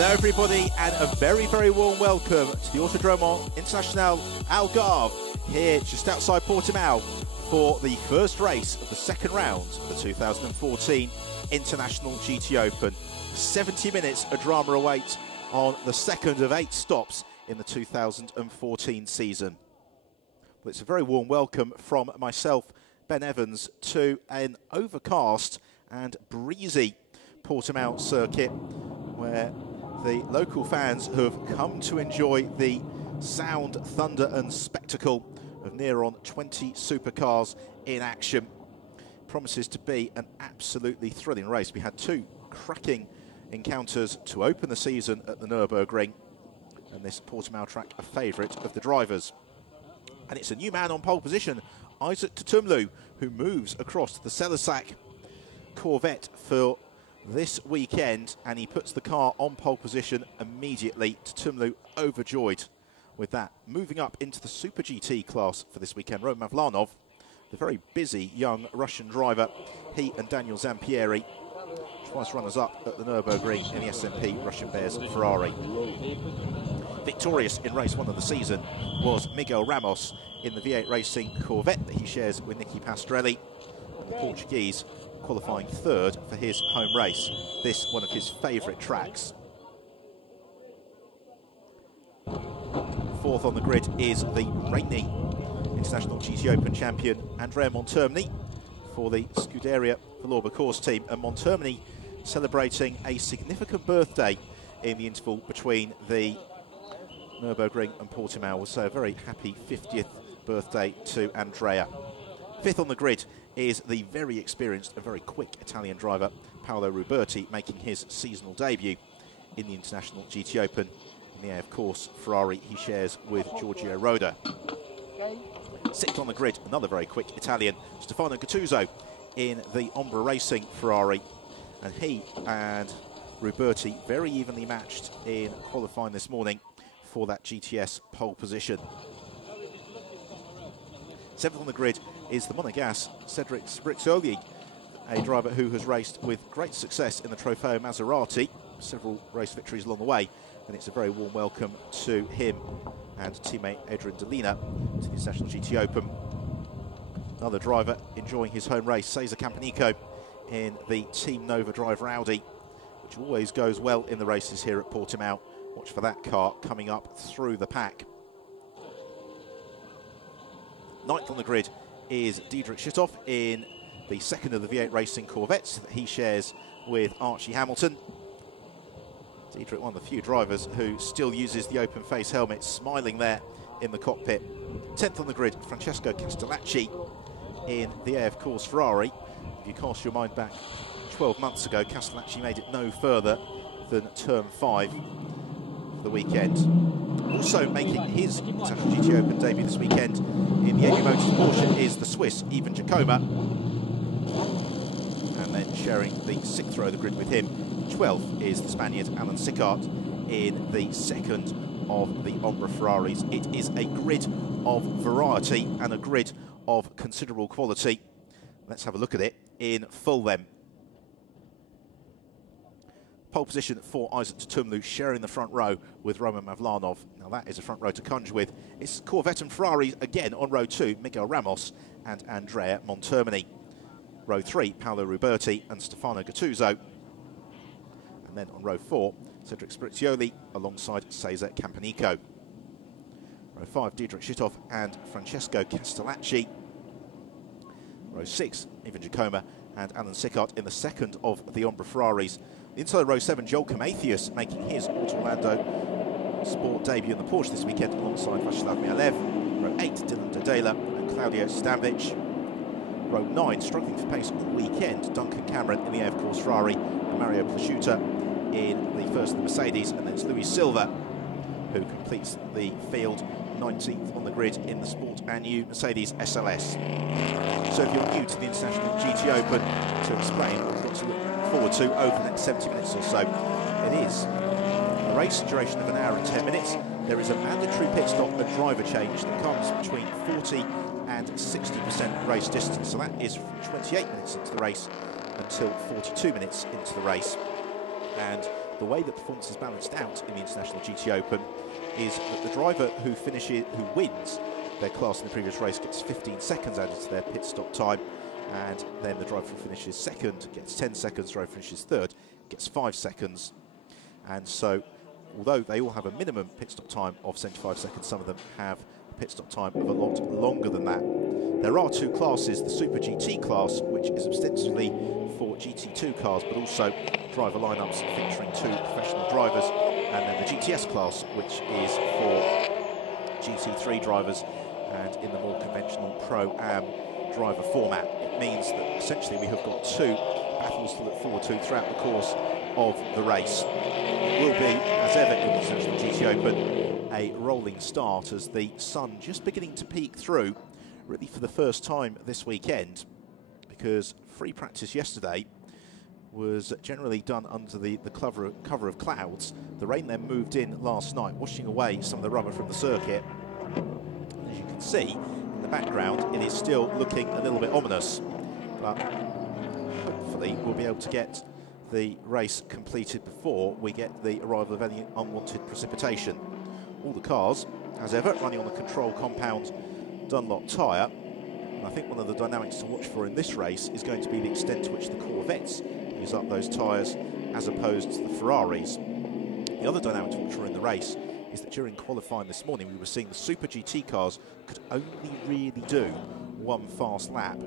Hello everybody, and a very, very warm welcome to the Autodromo International Algarve here just outside Portimao for the first race of the second round of the 2014 International GT Open. 70 minutes of drama awaits on the second of 8 stops in the 2014 season. Well, it's a very warm welcome from myself, Ben Evans, to an overcast and breezy Portimao circuit where the local fans have come to enjoy the sound, thunder and spectacle of near on 20 supercars in action. Promises to be an absolutely thrilling race. We had 2 cracking encounters to open the season at the Nürburgring, and this Portimao track a favourite of the drivers. And it's a new man on pole position, Isaac Tutumlu, who moves across the Celisac Corvette for this weekend, and he puts the car on pole position immediately. Tutumlu overjoyed with that. Moving up into the Super GT class for this weekend, Roman Mavlanov, the very busy young Russian driver, he and Daniel Zampieri, twice runners-up at the Nürburgring in the SMP Russian Bears Ferrari. Victorious in race 1 of the season was Miguel Ramos in the V8 Racing Corvette that he shares with Nicky Pastrelli, and the Portuguese qualifying 3rd for his home race. This one of his favourite tracks. 4th on the grid is the reigning International GT Open champion Andrea Montermini for the Scuderia Valour course team, and Montermini celebrating a significant birthday in the interval between the Nürburgring and Portimao. So a very happy 50th birthday to Andrea. 5th on the grid is the very experienced and very quick Italian driver Paolo Ruberti, making his seasonal debut in the International GT Open in the AF Course Ferrari he shares with Giorgio Roda. 6th on the grid, another very quick Italian, Stefano Gattuso in the Ombra Racing Ferrari, and he and Ruberti very evenly matched in qualifying this morning for that GTS pole position. 7th on the grid is the Monegas Cedric Sbrizioli, a driver who has raced with great success in the Trofeo Maserati, several race victories along the way, and it's a very warm welcome to him and teammate Adrian Delina to the International GT Open. Another driver enjoying his home race, Cesar Campanico in the Team Nova driver Audi, which always goes well in the races here at Portimao. Watch for that car coming up through the pack. 9th on the grid is Diedrich Schitthoff in the 2nd of the V8 Racing Corvettes that he shares with Archie Hamilton. Diedrich, one of the few drivers who still uses the open face helmet, smiling there in the cockpit. 10th on the grid, Francesco Castellacci in the AF Course Ferrari. If you cast your mind back 12 months ago, Castellacci made it no further than turn 5 for the weekend. Also making his International GT Open debut this weekend in the AB Motors Porsche is the Swiss Ivan Jacoma, and then sharing the 6th row of the grid with him, 12th, is the Spaniard Alan Sicart in the 2nd of the Ombra Ferraris. It is a grid of variety and a grid of considerable quality. Let's have a look at it in full then. Pole position for Isaac Tutumlu, sharing the front row with Roman Mavlanov. Now that is a front row to conjure with. It's Corvette and Ferrari again on row 2, Miguel Ramos and Andrea Montermini. Row 3, Paolo Ruberti and Stefano Gattuso. And then on row 4, Cedric Sbrizioli alongside Cesar Campanico. Row 5, Diedrich Schitthoff and Francesco Castellacci. Row 6, Ivan Jacoma and Alan Sicart in the 2nd of the Ombra Ferraris. Inside row 7, Joel Kamathius making his Auto Orlando Sport debut in the Porsche this weekend alongside Vacislav Mialev. Row 8, Dylan Dodela and Claudio Stanvich. Row 9, struggling for pace all weekend, Duncan Cameron in the AF Course Ferrari and Mario Plasciuta in the 1st of the Mercedes, and then it's Luis Silva who completes the field 19th on the grid in the Sport and New Mercedes SLS. So if you're new to the International GT Open, to explain what we've got to look forward to over the next 70 minutes or so, it is a race duration of 1 hour and 10 minutes. There is a mandatory pit stop and driver change that comes between 40 and 60% race distance. So that is from 28 minutes into the race until 42 minutes into the race. And the way that performance is balanced out in the International GT Open is that the driver who wins their class in the previous race gets 15 seconds added to their pit stop time, and then the driver who finishes second gets 10 seconds, the driver who finishes third gets 5 seconds. And so, although they all have a minimum pit stop time of 75 seconds, some of them have a pit stop time of a lot longer than that. There are two classes, the Super GT class, which is ostensibly for GT2 cars, but also driver lineups featuring 2 professional drivers, and then the GTS class, which is for GT3 drivers and in the more conventional Pro-Am driver format. It means that essentially we have got 2 battles to look forward to throughout the course of the race. It will be, as ever in the International GT Open, a rolling start as the sun just beginning to peek through, really for the first time this weekend, because free practice yesterday was generally done under the cover of clouds. The rain then moved in last night, washing away some of the rubber from the circuit. As you can see in the background, it is still looking a little bit ominous, but hopefully we'll be able to get the race completed before we get the arrival of any unwanted precipitation. All the cars, as ever, running on the control compound Dunlop tyre. And I think one of the dynamics to watch for in this race is going to be the extent to which the Corvettes use up those tyres as opposed to the Ferraris. The other dynamic to watch for in the race is that during qualifying this morning we were seeing the Super GT cars could only really do one fast lap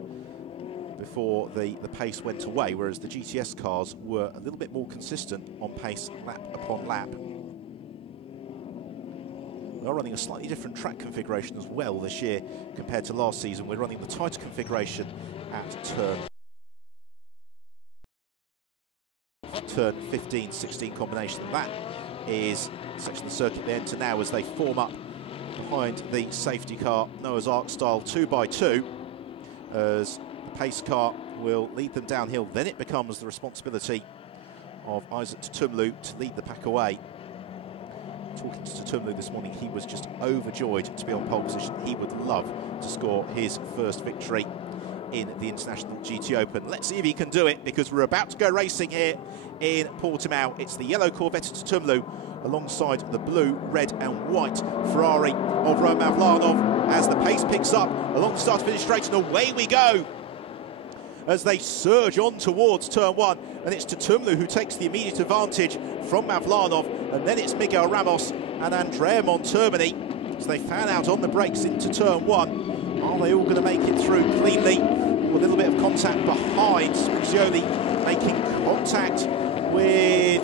before the pace went away, whereas the GTS cars were a little bit more consistent on pace lap upon lap. We are running a slightly different track configuration as well this year compared to last season. We're running the tighter configuration at turn 15, 16 combination. That is the section of the circuit they enter now as they form up behind the safety car, Noah's Ark style 2x2, as the pace car will lead them downhill. Then it becomes the responsibility of Isaac Tutumlu to lead the pack away. Talking to Tutumlu this morning, he was just overjoyed to be on pole position. He would love to score his first victory in the International GT Open. Let's see if he can do it, because we're about to go racing here in Portimao. It's the yellow Corvette Tutumlu alongside the blue, red and white Ferrari of Roman Mavlanov as the pace picks up along the start to finish straight, and away we go as they surge on towards turn 1, and it's Tutumlu who takes the immediate advantage from Mavlanov, and then it's Miguel Ramos and Andrea Montermini as they fan out on the brakes into turn 1. Are they all going to make it through cleanly? With a little bit of contact behind, Sprizioli making contact with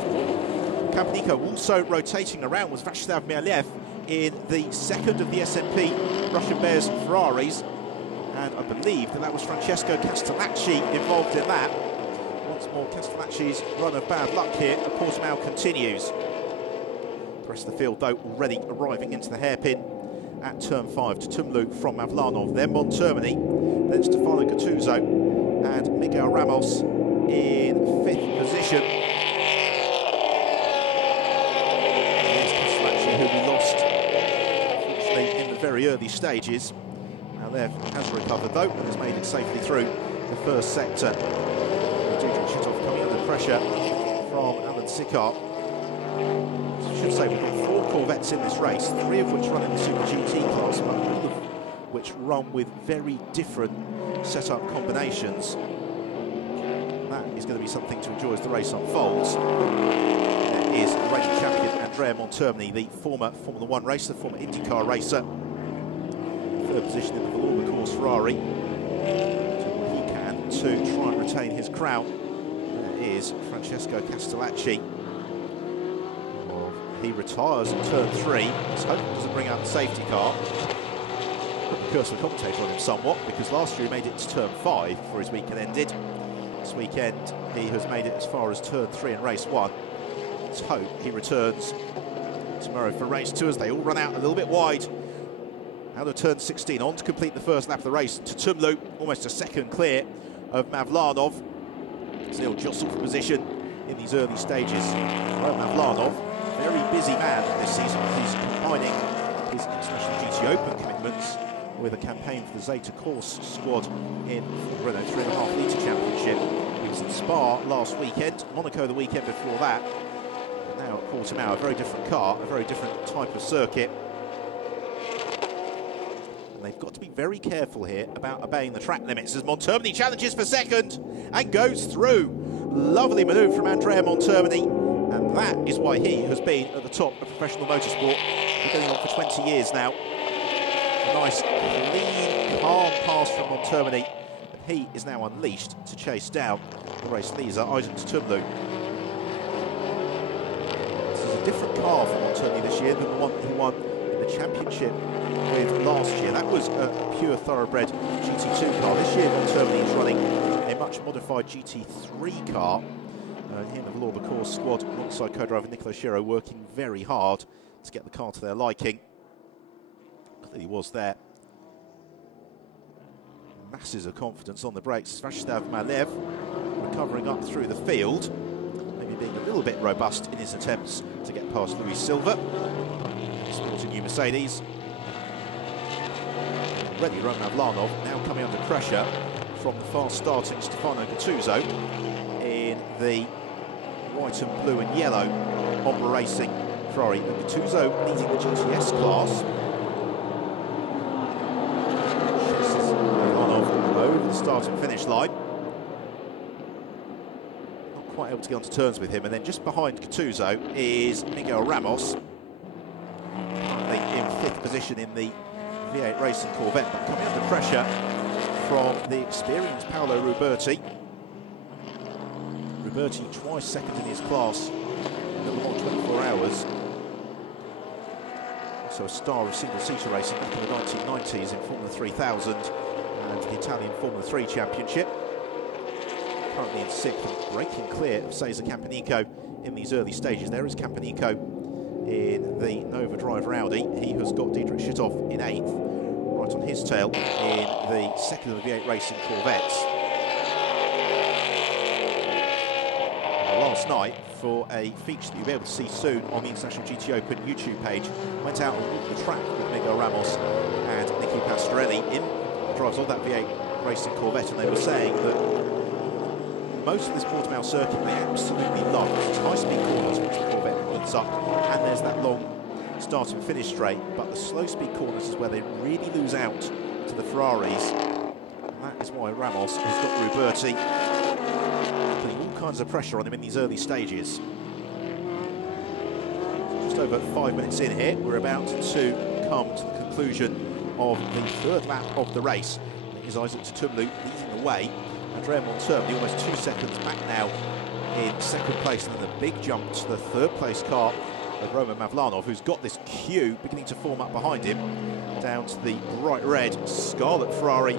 Campanico. Also rotating around was Vacislav Mialev in the second of the SMP Russian Bears Ferraris, and I believe that was Francesco Castellacci involved in that. Once more, Castellacci's run of bad luck here. The Portimao continues. The rest of the field, though, already arriving into the hairpin at turn 5. Tutumlu from Mavlanov, then Montermini, then Stefano Gattuso, and Miguel Ramos in 5th position. Here's Castellacci, who we lost, unfortunately, in the very early stages. Mialev has recovered, though, and has made it safely through the first sector. Dudrik Chitov coming under pressure from Alan Sicart. I should say we've got 4 Corvettes in this race, 3 of which run in the Super GT class, but all of which run with very different setup combinations. And that is going to be something to enjoy as the race unfolds. There is reigning champion Andrea Montermini, the former Formula 1 racer, former IndyCar racer. 3rd position in the Vallorba course Ferrari. Doing what he can to try and retain his crown. There is Francesco Castellacci. He retires at turn 3. Let's hope he doesn't bring out the safety car. Put the curse of the commentator on him somewhat, because last year he made it to turn 5 before his weekend ended. This weekend he has made it as far as turn 3 in race 1. Let's hope he returns tomorrow for race 2 as they all run out a little bit wide. Out of turn 16, on to complete the first lap of the race. Tutumlu almost a second clear of Mavlanov. Still jostled for position in these early stages. Well, Mavlanov, very busy man this season. He's combining his International GT Open commitments with a campaign for the Zeta Course squad in the Renault 3.5 litre championship. He was in Spa last weekend, Monaco the weekend before that. Portimao, a very different car, a very different type of circuit. And they've got to be very careful here about obeying the track limits as Montermini challenges for second and goes through. Lovely manoeuvre from Andrea Montermini, and that is why he has been at the top of professional motorsport for going on for 20 years now. A nice, clean, calm pass from Montermini, and he is now unleashed to chase down the race leader, Isaac Tumlu. This is a different car for Montermini this year than the one he won in the championship with last year. That was a pure thoroughbred GT2 car. This year Montermini is running a much modified GT3 car. He and the Valor Course squad alongside co-driver Nicola Schiro working very hard to get the car to their liking. Clearly was there. Masses of confidence on the brakes. Svyacheslav Malev recovering up through the field, maybe being a little bit robust in his attempts to get past Luis Silva. Sporting new Mercedes. Already Roman Avlanov now coming under pressure from the fast-starting Stefano Gattuso in the white and blue and yellow Ombre Racing Ferrari. And Gattuso leading the GTS class. Avlanov over the start and finish line. Not quite able to get onto turns with him. And then just behind Gattuso is Miguel Ramos, currently in 5th position in the V8 Racing Corvette, but coming under pressure from the experienced Paolo Ruberti. Ruberti twice second in his class in the Le Mans 24 Hours. Also a star of single-seater racing back in the 1990s in Formula 3000 and the Italian Formula 3 Championship. Currently in 6th and breaking clear of Cesar Campanico in these early stages. There is Campanico in the Nova driver Audi. He has got Dietrich Schitthoff in 8th, right on his tail in the 2nd of the V8 Racing Corvettes. Last night, for a feature that you'll be able to see soon on the International GT Open YouTube page, went out and walked the track with Miguel Ramos and Nicky Pastorelli in the drivers of that V8 Racing Corvette, and they were saying that most of this Portimao circuit they absolutely love. It's high-speed corners which the Corvette heats up, and there's that long start and finish straight, but the slow-speed corners is where they really lose out to the Ferraris, and that is why Ramos has got Ruberti putting all kinds of pressure on him in these early stages. Just over 5 minutes in here, we're about to come to the conclusion of the 3rd lap of the race. It is Isaac Tumlu leading the way. Andrea Montermini almost 2 seconds back now in 2nd place, and then the big jump to the 3rd place car of Roman Avlanov, who's got this queue beginning to form up behind him, down to the bright red scarlet Ferrari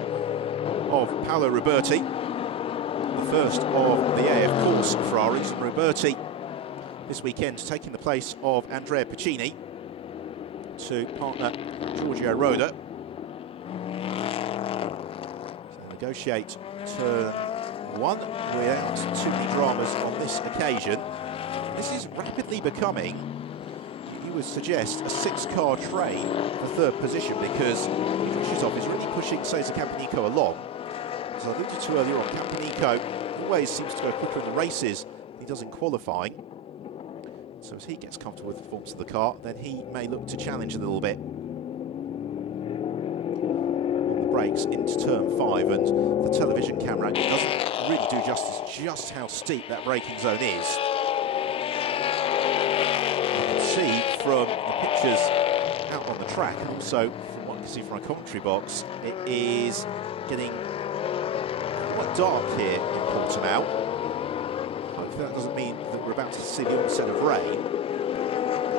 of Paolo Ruberti, the first of the AF Course Ferraris. Ruberti this weekend taking the place of Andrea Piccini to partner Giorgio Roda. So negotiate turn 1 without too many dramas on this occasion. This is rapidly becoming, you would suggest, a 6-car train for 3rd position, because Schitthoff is really pushing Cesar Campanico along. As I alluded to earlier on, Campanico always seems to go quicker in the races than he does in qualifying. So as he gets comfortable with the performance of the car, then he may look to challenge a little bit. On the brakes into turn 5, and the television camera doesn't really do justice just how steep that braking zone is. You can see from the pictures out on the track, and also from what you can see from our commentary box, it is getting quite dark here in Portimao. Hopefully that doesn't mean that we're about to see the onset of rain.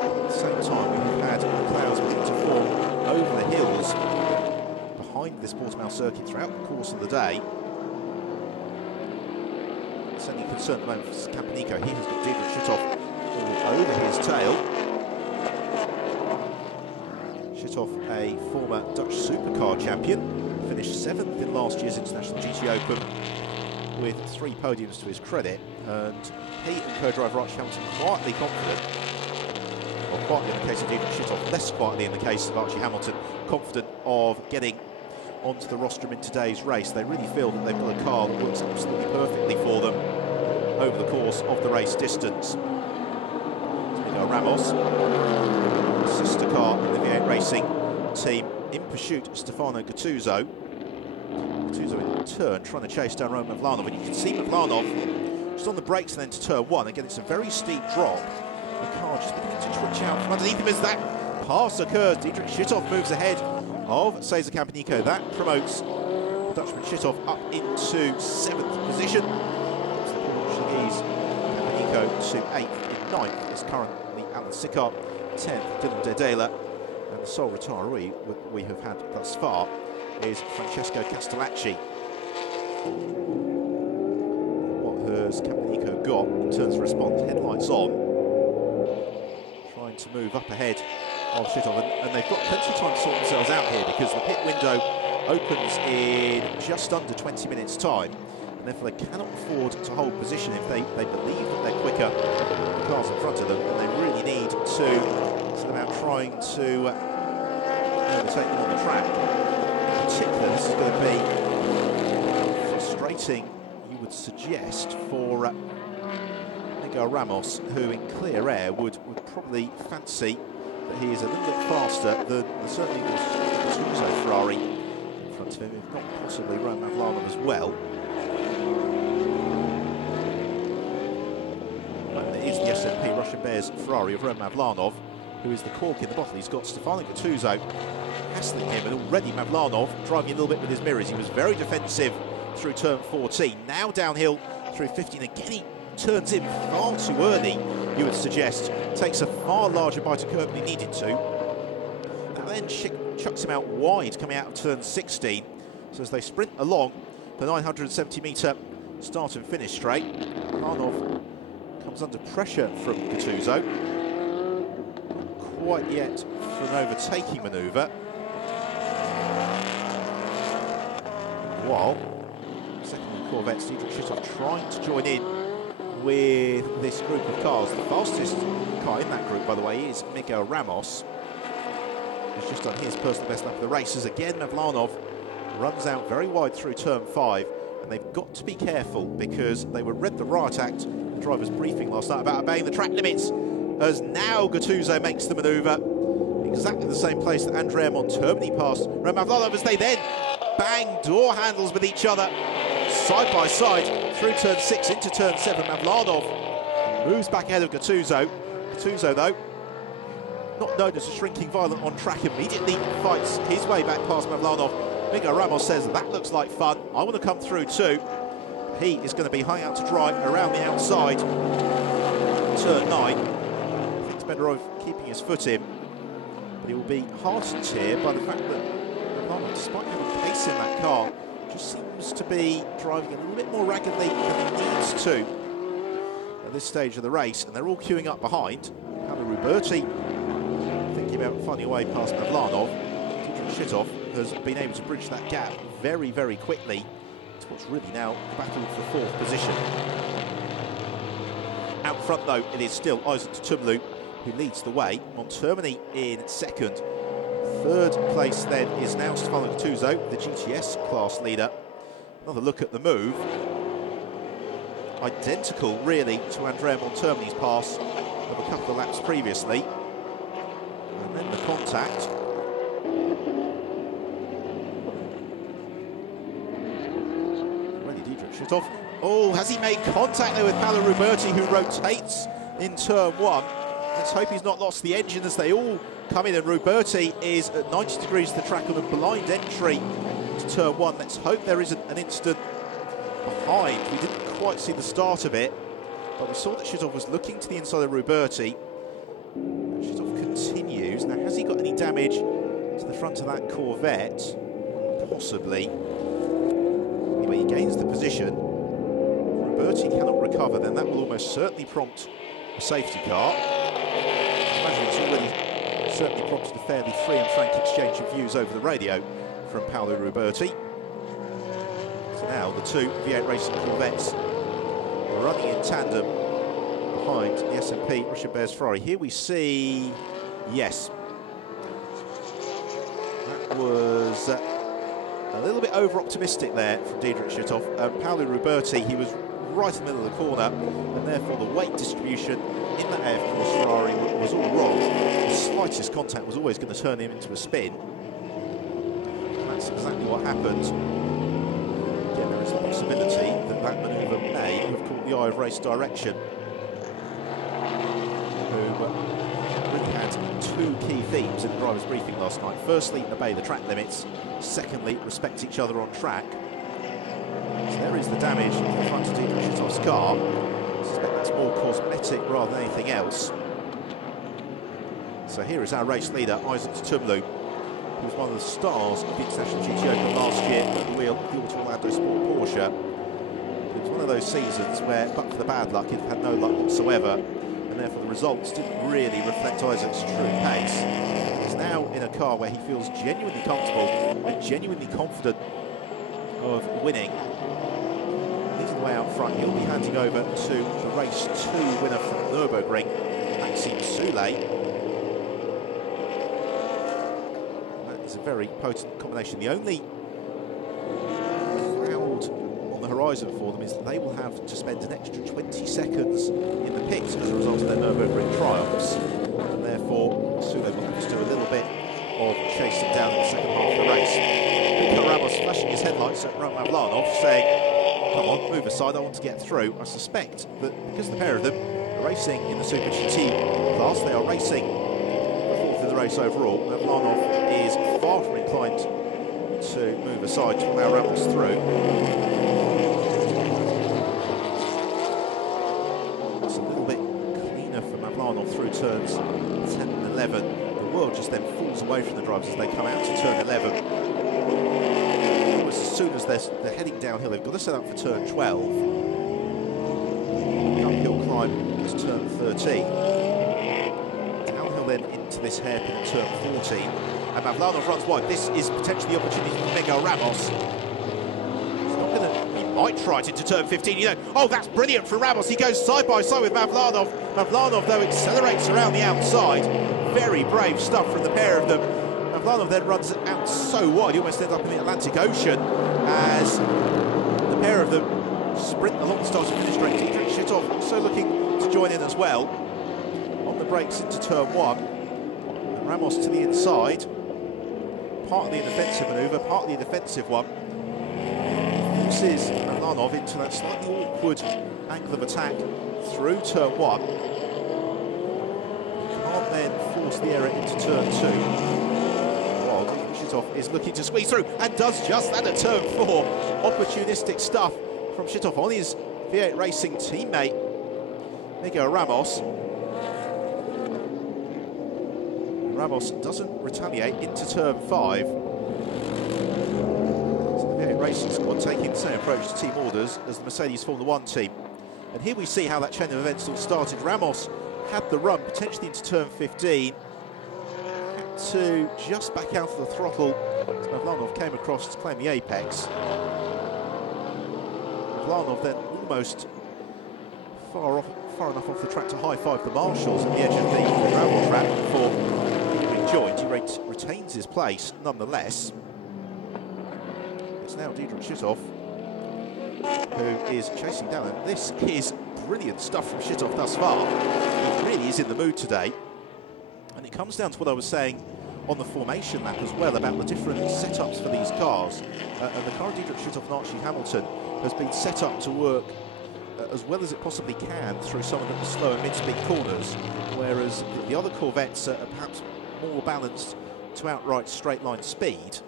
At the same time, we've had clouds beginning to form over the hills behind this Portimao circuit throughout the course of the day. It's only concern at the moment for Campanico. He has got Dietrich Schitthoff all over his tail. Schitthoff, a former Dutch supercar champion, finished 7th in last year's International GT Open with 3 podiums to his credit, and he and co-driver Archie Hamilton quietly confident, or quietly in the case of Dietrich Schitthoff, less quietly in the case of Archie Hamilton, confident of getting onto the rostrum in today's race. They really feel that they've got a car that works absolutely perfectly for them over the course of the race distance. Miguel Ramos. Sister car in the V8 Racing team in pursuit, Stefano Gattuso. Gattuso in turn, trying to chase down Roman Mavlanov, and you can see Mavlanov just on the brakes and then to turn one. Again, it's a very steep drop. The car just beginning to twitch out from underneath him as that pass occurs. Dietrich Schittoff moves ahead of Cesar Campanico. That promotes the Dutchman Schittoff up into 7th position. It's the Portuguese Campanico to 8th. In 9th is currently Alan Sicart, 10th Dylan Dedela, and the sole retiree we have had thus far is Francesco Castellacci. What has Campanico got in terms of response? Headlights on, trying to move up ahead of Schittoff, and they've got plenty of time to sort themselves out here because the pit window opens in just under 20 minutes time, and therefore they cannot afford to hold position if they believe that they're quicker than the cars in front of them, and they really need to set about trying to overtake them on the track. In particular, this is going to be frustrating, you would suggest, for Miguel Ramos, who in clear air would probably fancy that he is a little bit faster than certainly the Gattuso Ferrari in front of him, if not possibly Roman Mavlanov as well. And it is the SMP Russian Bears Ferrari of Roman Mavlanov who is the cork in the bottle. He's got Stefano Gattuso hassling him, and already Mavlanov driving a little bit with his mirrors. He was very defensive through turn 14, now downhill through 15. Again, he turns in far too early, you would suggest, takes a far larger bite of curb than he needed to. That then chucks him out wide coming out of turn 16. So as they sprint along the 970-metre start and finish straight, Mavlanov comes under pressure from Gattuso. Quite yet for an overtaking manoeuvre. While second Corvette, Dietrich Schittoff trying to join in with this group of cars. The fastest car in that group, by the way, is Miguel Ramos, who's just done his personal best lap of the race. As again, Mavlanov runs out very wide through turn 5, and they've got to be careful because they were read the Riot Act, the driver's briefing last night, about obeying the track limits. As now Gattuso makes the manoeuvre, exactly the same place that Andrea Montermini passed Roman Mavlanov, as they then bang door handles with each other, side by side, through turn 6 into turn 7. Mavlanov moves back ahead of Gattuso. Gattuso, though, not known as a shrinking violet on track, immediately fights his way back past Mavlanov. Miguel Ramos says, that looks like fun, I want to come through too. He is going to be hung out to dry around the outside, turn 9. Better off keeping his foot in, but he will be heartened here by the fact that Mavlanov, despite having pace in that car, just seems to be driving a little bit more raggedly than he needs to at this stage of the race, and they're all queuing up behind. Paolo Ruberti thinking about finding a way past Mavlanov. Dietrich Schittoff has been able to bridge that gap very, very quickly to what's really now the battle for 4th position. Out front, though, it is still Isaac Tumlu who leads the way. Montermini in 2nd. 3rd place then is now Stefano Gattuso, the GTS class leader. Another look at the move. Identical, really, to Andrea Montermini's pass of a couple of laps previously. And then the contact. Already Dietrich Schittoff. Oh, has he made contact there with Paolo Ruberti, who rotates in turn 1? Let's hope he's not lost the engine as they all come in, and Ruberti is at 90 degrees to the track on a blind entry to turn 1. Let's hope there isn't an incident behind. We didn't quite see the start of it, but we saw that Schittoff was looking to the inside of Ruberti. Schittoff continues. Now, has he got any damage to the front of that Corvette? Possibly. Anyway, he gains the position. Ruberti cannot recover, then that will almost certainly prompt a safety car. I imagine it's already certainly prompted a fairly free and frank exchange of views over the radio from Paolo Ruberti. So now the two V8 Racing Corvettes are running in tandem behind the SMP Russian Bears Ferrari. Here we see, yes, that was a little bit over-optimistic there from Dietrich Schittoff. Paolo Ruberti, he was right in the middle of the corner, and therefore the weight distribution in that AF Course Ferrari was slightest contact was always going to turn him into a spin. That's exactly what happened. Again, there is the possibility that that manoeuvre may have caught the eye of race direction, who really had two key themes in the driver's briefing last night. Firstly, obey the track limits. Secondly, respect each other on track. So there is the damage to the front of Dietrich Schüttoff's car. I suspect that's more cosmetic rather than anything else. So here is our race leader, Isaac Tumlu, who was one of the stars of the International GT Open last year at the wheel of the Auto Orlando Sport Porsche. It was one of those seasons where, but for the bad luck, he'd had no luck whatsoever, and therefore the results didn't really reflect Isaac's true pace. He's now in a car where he feels genuinely comfortable and genuinely confident of winning. Leading the way out front, he'll be handing over to the race 2 winner from Nürburgring, Maxime Soule. That is a very potent combination. The only cloud on the horizon for them is that they will have to spend an extra 20 seconds in the pits as a result of their Nürburgring triumphs, and therefore Soule will have to do a little bit of chasing down in the second half of the race. Pico Ramos flashing his headlights at Roman Mavlanov, saying, come on, move aside, I want to get through. I suspect that because the pair of them are racing in the Super GT class, they are racing the fourth in the race overall. Mavlanov is far from inclined to move aside to allow Ramos through. It's a little bit cleaner for Mavlanov through turns 10 and 11. The world just then falls away from the drivers as they come out to turn 11. As soon as they're heading downhill, they've got to set up for turn 12. The uphill climb is turn 13. Downhill then into this hairpin at turn 14. And Mavlanov runs wide. This is potentially the opportunity for Miguel Ramos. He's not going to... He might try it into turn 15. You know, oh, that's brilliant for Ramos. He goes side by side with Mavlanov. Mavlanov, though, accelerates around the outside. Very brave stuff from the pair of them. Mavlanov then runs out so wide, he almost ends up in the Atlantic Ocean as the pair of them sprint along the start and finish straight. Dietrich Schüttoff also looking to join in as well. On the brakes into turn 1. And Ramos to the inside. Partly an offensive manoeuvre, partly a defensive one. Forces Mavlanov into that slightly awkward angle of attack through turn 1. Can't then force the error into turn 2. Is looking to squeeze through and does just that at turn 4. Opportunistic stuff from Schüttoff on his V8 Racing teammate Miguel Ramos. Ramos doesn't retaliate into turn 5. So the V8 Racing squad taking the same approach to team orders as the Mercedes Formula 1 team. And here we see how that chain of events all started. Ramos had the run potentially into turn 15. To just back out of the throttle as Mavlanov came across to claim the apex. Mavlanov then almost far enough off the track to high-five the marshals at the edge of the gravel track before being joined. He retains his place nonetheless. It's now Dietrich Schüttoff who is chasing down, and this is brilliant stuff from Schüttoff thus far. He really is in the mood today. And it comes down to what I was saying on the formation lap as well about the different setups for these cars. And the car of Dietrich Schüttoff and Archie Hamilton has been set up to work as well as it possibly can through some of the slow and mid-speed corners, whereas the other Corvettes are perhaps more balanced to outright straight-line speed.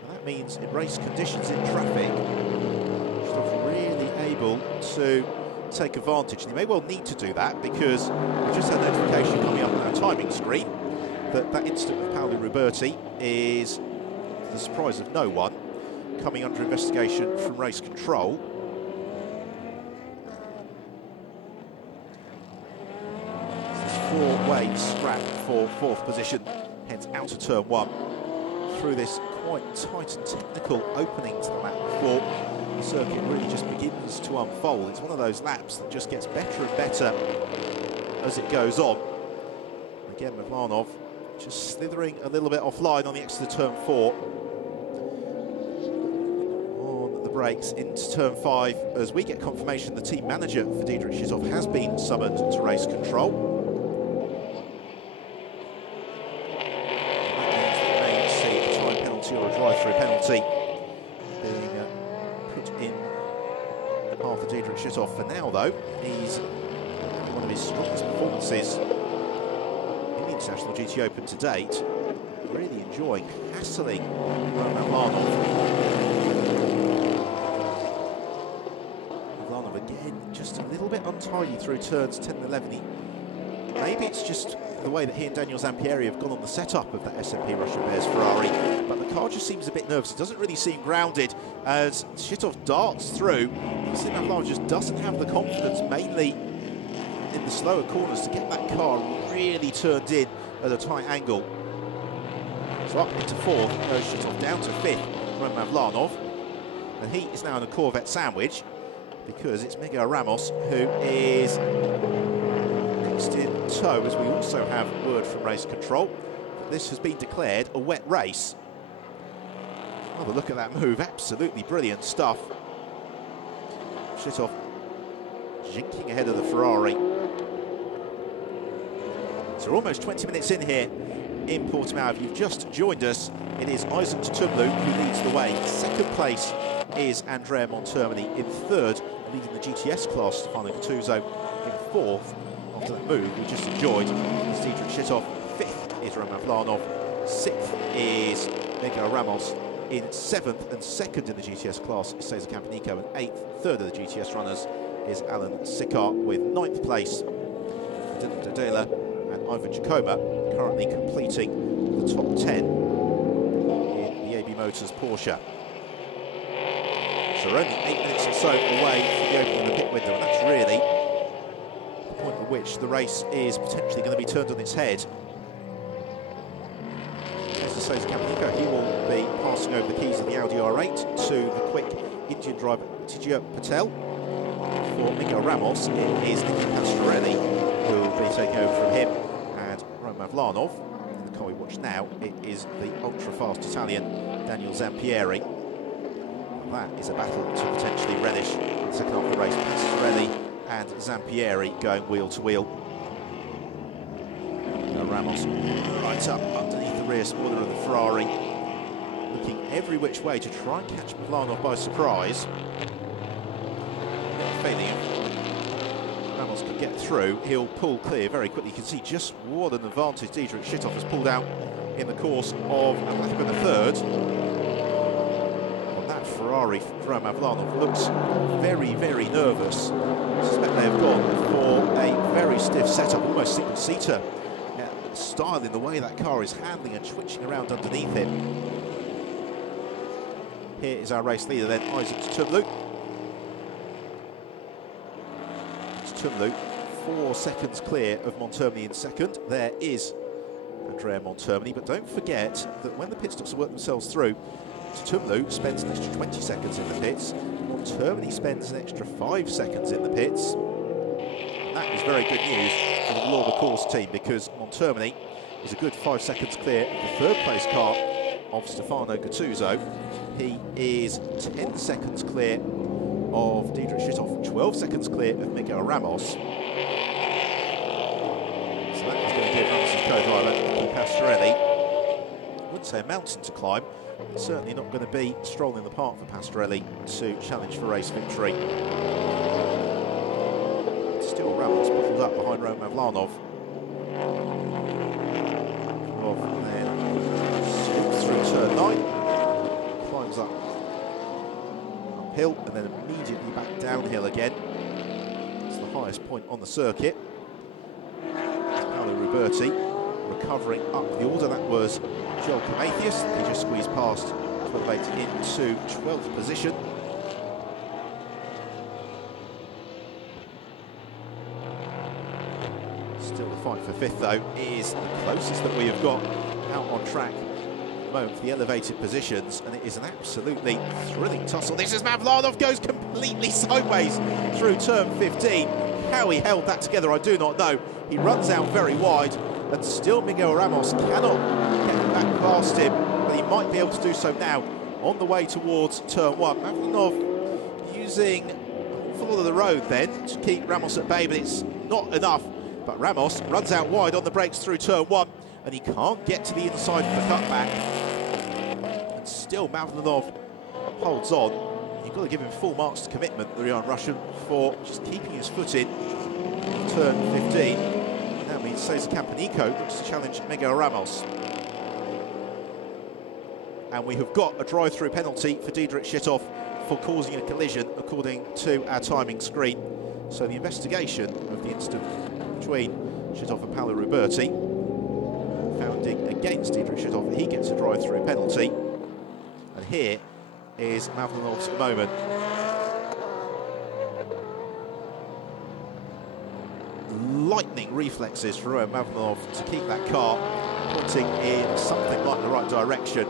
And that means in race conditions in traffic, Schüttoff really able to take advantage, and he may well need to do that because we just had a notification coming up on our timing screen that that incident with Paolo Ruberti is, to the surprise of no one, coming under investigation from race control. This four-way scrap for 4th position heads out of turn 1 through this quite tight and technical opening to the lap before the circuit really just begins to unfold. It's one of those laps that just gets better and better as it goes on. Again, Mavlanov just slithering a little bit offline on the exit of turn 4. On the brakes into turn 5 as we get confirmation the team manager for Dietrich Schüttoff has been summoned to race control. drive-through penalty being put in behalf of Diedrich Schittoff. For now, though, he's one of his strongest performances in the International GT Open to date. Really enjoying hassling Vlanov. Vlanov again, just a little bit untidy through turns 10 and 11. Maybe it's just the way that he and Daniel Zampieri have gone on the setup of that SMP Russian Bears Ferrari, but the car just seems a bit nervous. It doesn't really seem grounded as Schittoff darts through. You can see Vlanov just doesn't have the confidence, mainly in the slower corners, to get that car really turned in at a tight angle. So up into fourth, goes Schittoff, down to fifth, Roman Vlanov, and he is now in a Corvette sandwich because it's Miguel Ramos who is next in tow, as we also have word from race control. This has been declared a wet race. Have a look at that move, absolutely brilliant stuff. Schittoff jinking ahead of the Ferrari. So we're almost 20 minutes in here in Portimao. If you've just joined us, it is Isaac Tumlu who leads the way. Second place is Andrea Montermini. In third, leading the GTS class, Stefano Gattuso. In fourth, after that move we just enjoyed, is Diedrich Schittoff. Fifth is Roman Vlanov. Sixth is Miguel Ramos. In seventh and second in the GTS class is Cesar Campanico. And eighth, third of the GTS runners, is Alan Sickart, with ninth place Dylan Dodela and Ivan Jacoma currently completing the top 10 in the AB Motors Porsche. So we're only 8 minutes or so away from the opening of the pit window, and that's really the point at which the race is potentially going to be turned on its head. As I say, Campanico, he will be passing over the keys of the Audi R8 to the quick Indian driver Tijia Patel. For Miguel Ramos, it is Nicky Pastorelli who will be taking over from him, and Roman Vlanov. In the car we watch now, it is the ultra-fast Italian Daniel Zampieri. That is a battle to potentially relish in the second half of the race. Pastorelli and Zampieri going wheel to wheel. Ramos right up underneath the rear spoiler of the Ferrari, looking every which way to try and catch Vlanov by surprise. Failing, Ramos can get through, he'll pull clear very quickly. You can see just what an advantage Diedrich Schittoff has pulled out in the course of a lap and a third. Well, that Ferrari from Roman Vlanov looks very, very nervous. I suspect they have gone for a very stiff setup, almost single-seater style in the way that car is handling and twitching around underneath him. Here is our race leader then, Isaac Tumlu. Tumlu 4 seconds clear of Montermini in second. There is Andrea Montermini, but don't forget that when the pit stops work themselves through, Tumlu spends an extra 20 seconds in the pits, Montermini spends an extra 5 seconds in the pits. That is very good news for the Lauber Course team, because Montermini is a good 5 seconds clear of the third place car of Stefano Gattuso. He is 10 seconds clear of Diedrich Schittoff, 12 seconds clear of Miguel Ramos. So that is going to give Ramos' co-driver, Nicky Pastorelli, I wouldn't say a mountain to climb, but certainly not going to be a stroll in the park for Pastorelli to challenge for race victory. Still Ramos bottled up behind Roman Vlanov. Vlanov then slips through turn 9, climbs up uphill and then immediately back downhill again. It's the highest point on the circuit. It's Paolo Ruberti recovering up the order. That was Joel Prometheus. He just squeezed past to elevate into 12th position. Still the fight for 5th though is the closest that we have got out on track at the moment for the elevated positions, and it is an absolutely thrilling tussle. This is Vlanov, goes completely sideways through turn 15. How he held that together I do not know. He runs out very wide and still Miguel Ramos cannot get back past him, but he might be able to do so now on the way towards turn 1. Vlanov using an awful lot of the road then to keep Ramos at bay, but it's not enough. But Ramos runs out wide on the brakes through turn 1, and he can't get to the inside of the cutback still Mavlanov holds on. You've got to give him full marks to commitment, the young Russian, for just keeping his foot in turn 15. That means Cesar Campanico looks to challenge Miguel Ramos. And we have got a drive-through penalty for Diederik Schittoff for causing a collision, according to our timing screen. So the investigation of the incident between Schittoff and Paolo Ruberti, founding against Diederik Schittoff, he gets a drive-through penalty. And here is Mavlanov's moment. Lightning reflexes for Roman Mavlanov to keep that car pointing in something like the right direction.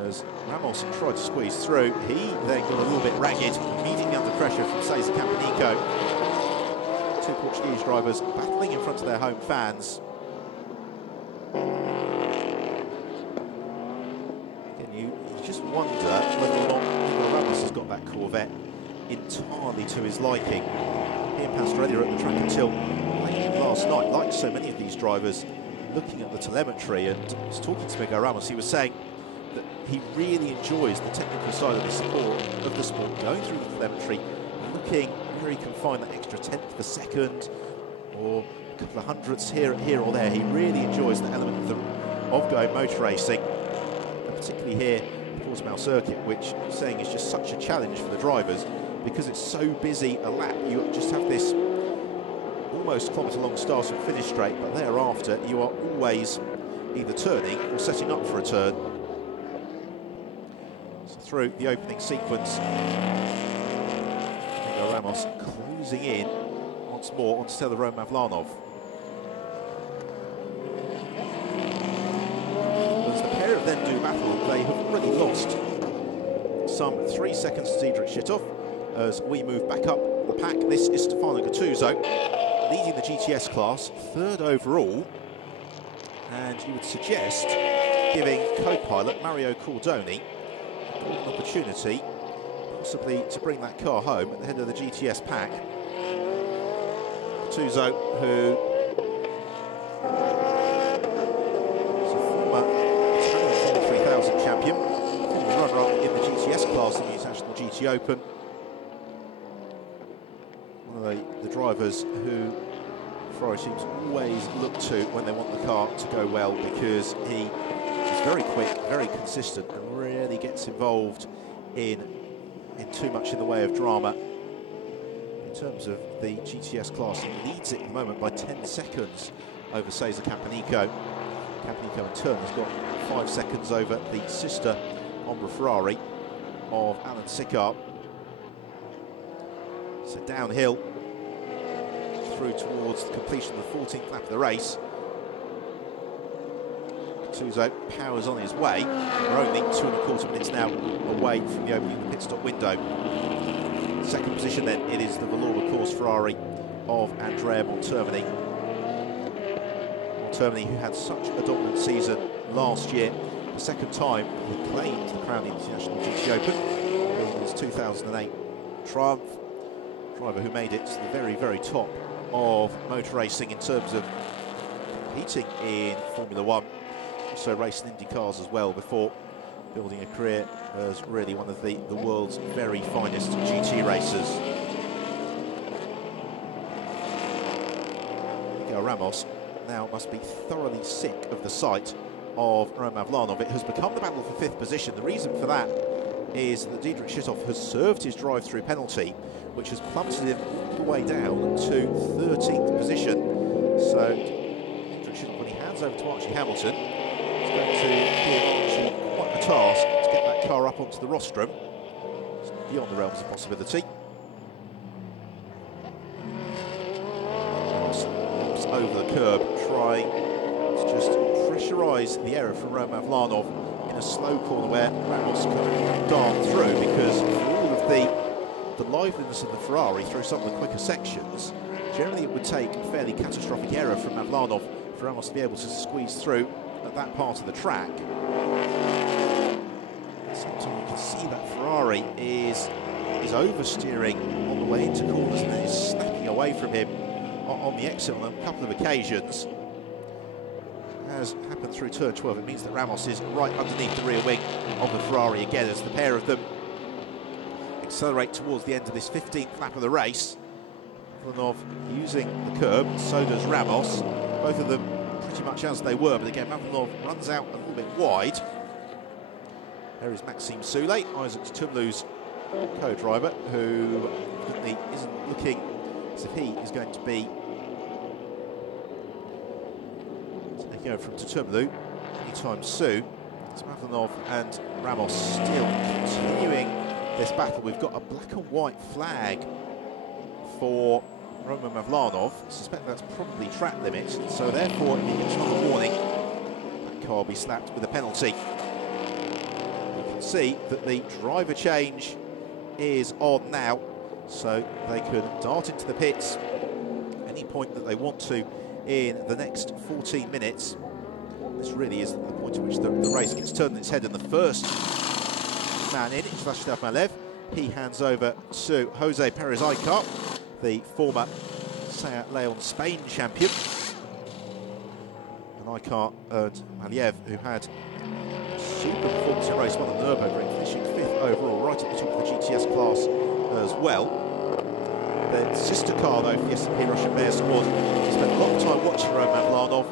As Ramos tried to squeeze through, he then got a little bit ragged, immediately under pressure from Cesar Campanico. Two Portuguese drivers battling in front of their home fans. Again, you just wonder whether or not Miguel Ramos has got that Corvette entirely to his liking. He and Pastrelli were at the track until late last night. Like so many of these drivers, looking at the telemetry, and was talking to Miguel Ramos, he was saying that he really enjoys the technical side of the sport, going through the telemetry, looking where he can find that extra tenth of a second or a couple of hundredths here or there. He really enjoys the element of going motor racing, and particularly here the Portimao circuit, which he's saying is just such a challenge for the drivers because it's so busy a lap. You just have this almost kilometre-long start and finish straight, but thereafter you are always either turning or setting up for a turn. Through the opening sequence, Miguel Ramos closing in once more on Stella Roman Mavlanov. As the pair of them do battle, they have already lost some 3 seconds to Diederik Schittoff. As we move back up the pack, this is Stefano Gattuso, leading the GTS class, third overall, and you would suggest giving co-pilot Mario Cordoni an opportunity possibly to bring that car home at the head of the GTS pack. Gattuso, who is a former Italian 3000 champion, former runner-up in the GTS class in the International GT Open. One of the drivers who Ferrari teams always look to when they want the car to go well, because he is very quick, very consistent, and really gets involved in too much in the way of drama. In terms of the GTS class, he leads it at the moment by 10 seconds over Cesar Campanico. Campanico in turn has got 5 seconds over the sister Ombra Ferrari of Alan Sicard. So downhill through towards the completion of the 14th lap of the race. Gattuso powers on his way. We're only 2¼ minutes now away from the opening of the pit stop window. Second position then, it is the Vallorba course Ferrari of Andrea Montermini. Montermini, who had such a dominant season last year, the second time he claimed the crown in the International GT Open in his 2008 triumph. Driver who made it to the very, very top of motor racing in terms of competing in Formula One. Also racing Indy cars as well before building a career as really one of the world's very finest GT racers. Miguel Ramos now must be thoroughly sick of the sight of Roman Mavlanov. It has become the battle for 5th position. The reason for that is that Diederik Schittoff has served his drive-through penalty, which has plummeted him all the way down to 13th position. So Diederik Schittoff, when he hands over to Archie Hamilton, is going to give Archie quite a task to get that car up onto the rostrum. It's beyond the realms of possibility. Hops over the curb, trying to just pressurise the error from Roman Mavlanov in a slow corner where Ramos can dart through, because for all of the liveliness of the Ferrari through some of the quicker sections, generally it would take a fairly catastrophic error from Mavlanov for Ramos to be able to squeeze through at that part of the track. Sometimes you can see that Ferrari is oversteering on the way into corners and then is snapping away from him on the exit on a couple of occasions. has happened through turn 12. It means that Ramos is right underneath the rear wing of the Ferrari again as the pair of them accelerate towards the end of this 15th lap of the race. Mavlanov using the curb, so does Ramos. Both of them pretty much as they were, but again Mavlanov runs out a little bit wide. There is Maxime Soulé, Isaac Tumlu's co-driver, who evidently isn't looking as if he is going to be taking over from Tumlu anytime soon. It's Mavlanov and Ramos still continuing this battle. We've got a black and white flag for Roman Mavlanov. I suspect that's probably track limit, so therefore if he gets another warning, that car will be slapped with a penalty. You can see that the driver change is on now, so they can dart into the pits any point that they want to in the next 14 minutes. This really is the point at which the race gets turned on its head, and the first man in is Vlastislav Malev. He hands over to Jose Perez Icar, the former Seat Leon Spain champion. And Icar earned Malev, who had super performance in race 1 at Nürburgring, finishing 5th overall, right at the top of the GTS class as well. The sister car, though, for the S&P Russian Bear squad, spent a lot of time watching Roman Mavlanov,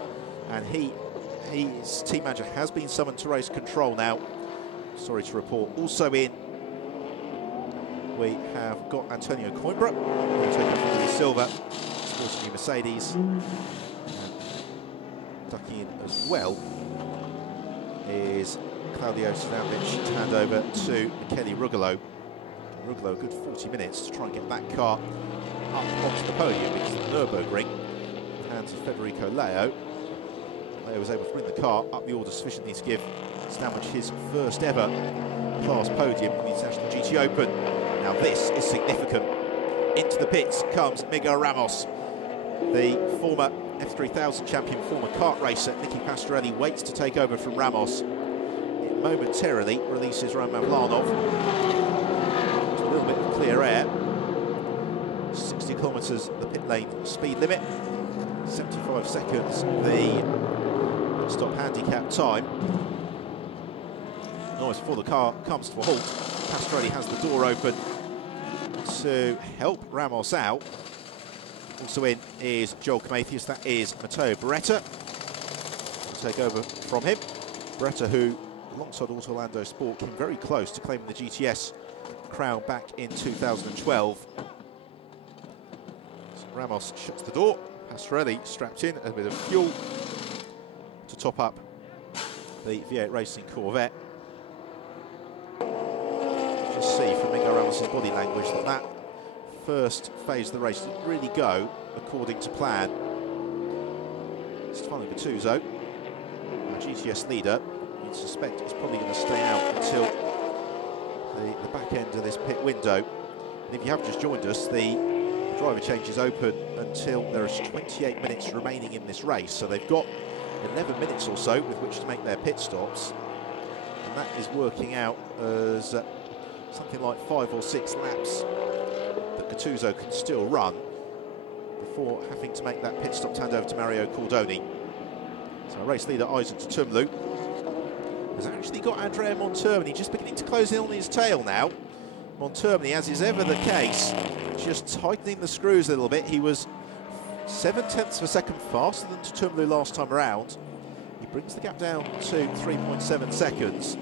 and his team manager has been summoned to race control now. Sorry to report. Also in, we have got Antonio Coimbra, who will take over the silver, sporting new Mercedes. Ducking in as well is Claudio Slavich to hand over to Michele Rugolo. Rugolo a good 40 minutes to try and get that car up onto the podium, because the Nürburgring, in the hands of Federico Leo. Leo was able to bring the car up the order sufficiently to give Stanwich his first ever class podium in the International GT Open. Now this is significant. Into the pits comes Miguel Ramos. The former F3000 champion, former kart racer Nicky Pastorelli waits to take over from Ramos. It momentarily releases Roman Mavlanov. A little bit of clear air. 60 kilometres the pit lane speed limit. 75 seconds the pit stop handicap time. Noise before the car comes to a halt. Pastorelli has the door open to help Ramos out. Also in is Joel Comathius, that is Matteo Beretta. We'll take over from him. Beretta, who alongside Auto Orlando Sport came very close to claiming the GTS crown back in 2012. So Ramos shuts the door. Pastorelli strapped in, a bit of fuel to top up the V8 Racing Corvette. You see from Miguel Ramos' body language that that first phase of the race didn't really go according to plan. Stefano Gattuso, our GTS leader, you'd suspect is probably going to stay out until the back end of this pit window. And if you have just joined us, the driver change is open until there is 28 minutes remaining in this race. So they've got 11 minutes or so with which to make their pit stops. And that is working out as something like 5 or 6 laps that Gattuso can still run before having to make that pit stop to hand over to Mario Cordoni. So race leader Isaac Tumlu has actually got Andrea Montermini just beginning to close in on his tail now. Montermini, as is ever the case, just tightening the screws a little bit. He was 0.7 of a second faster than Tumlu last time around. He brings the gap down to 3.7 seconds.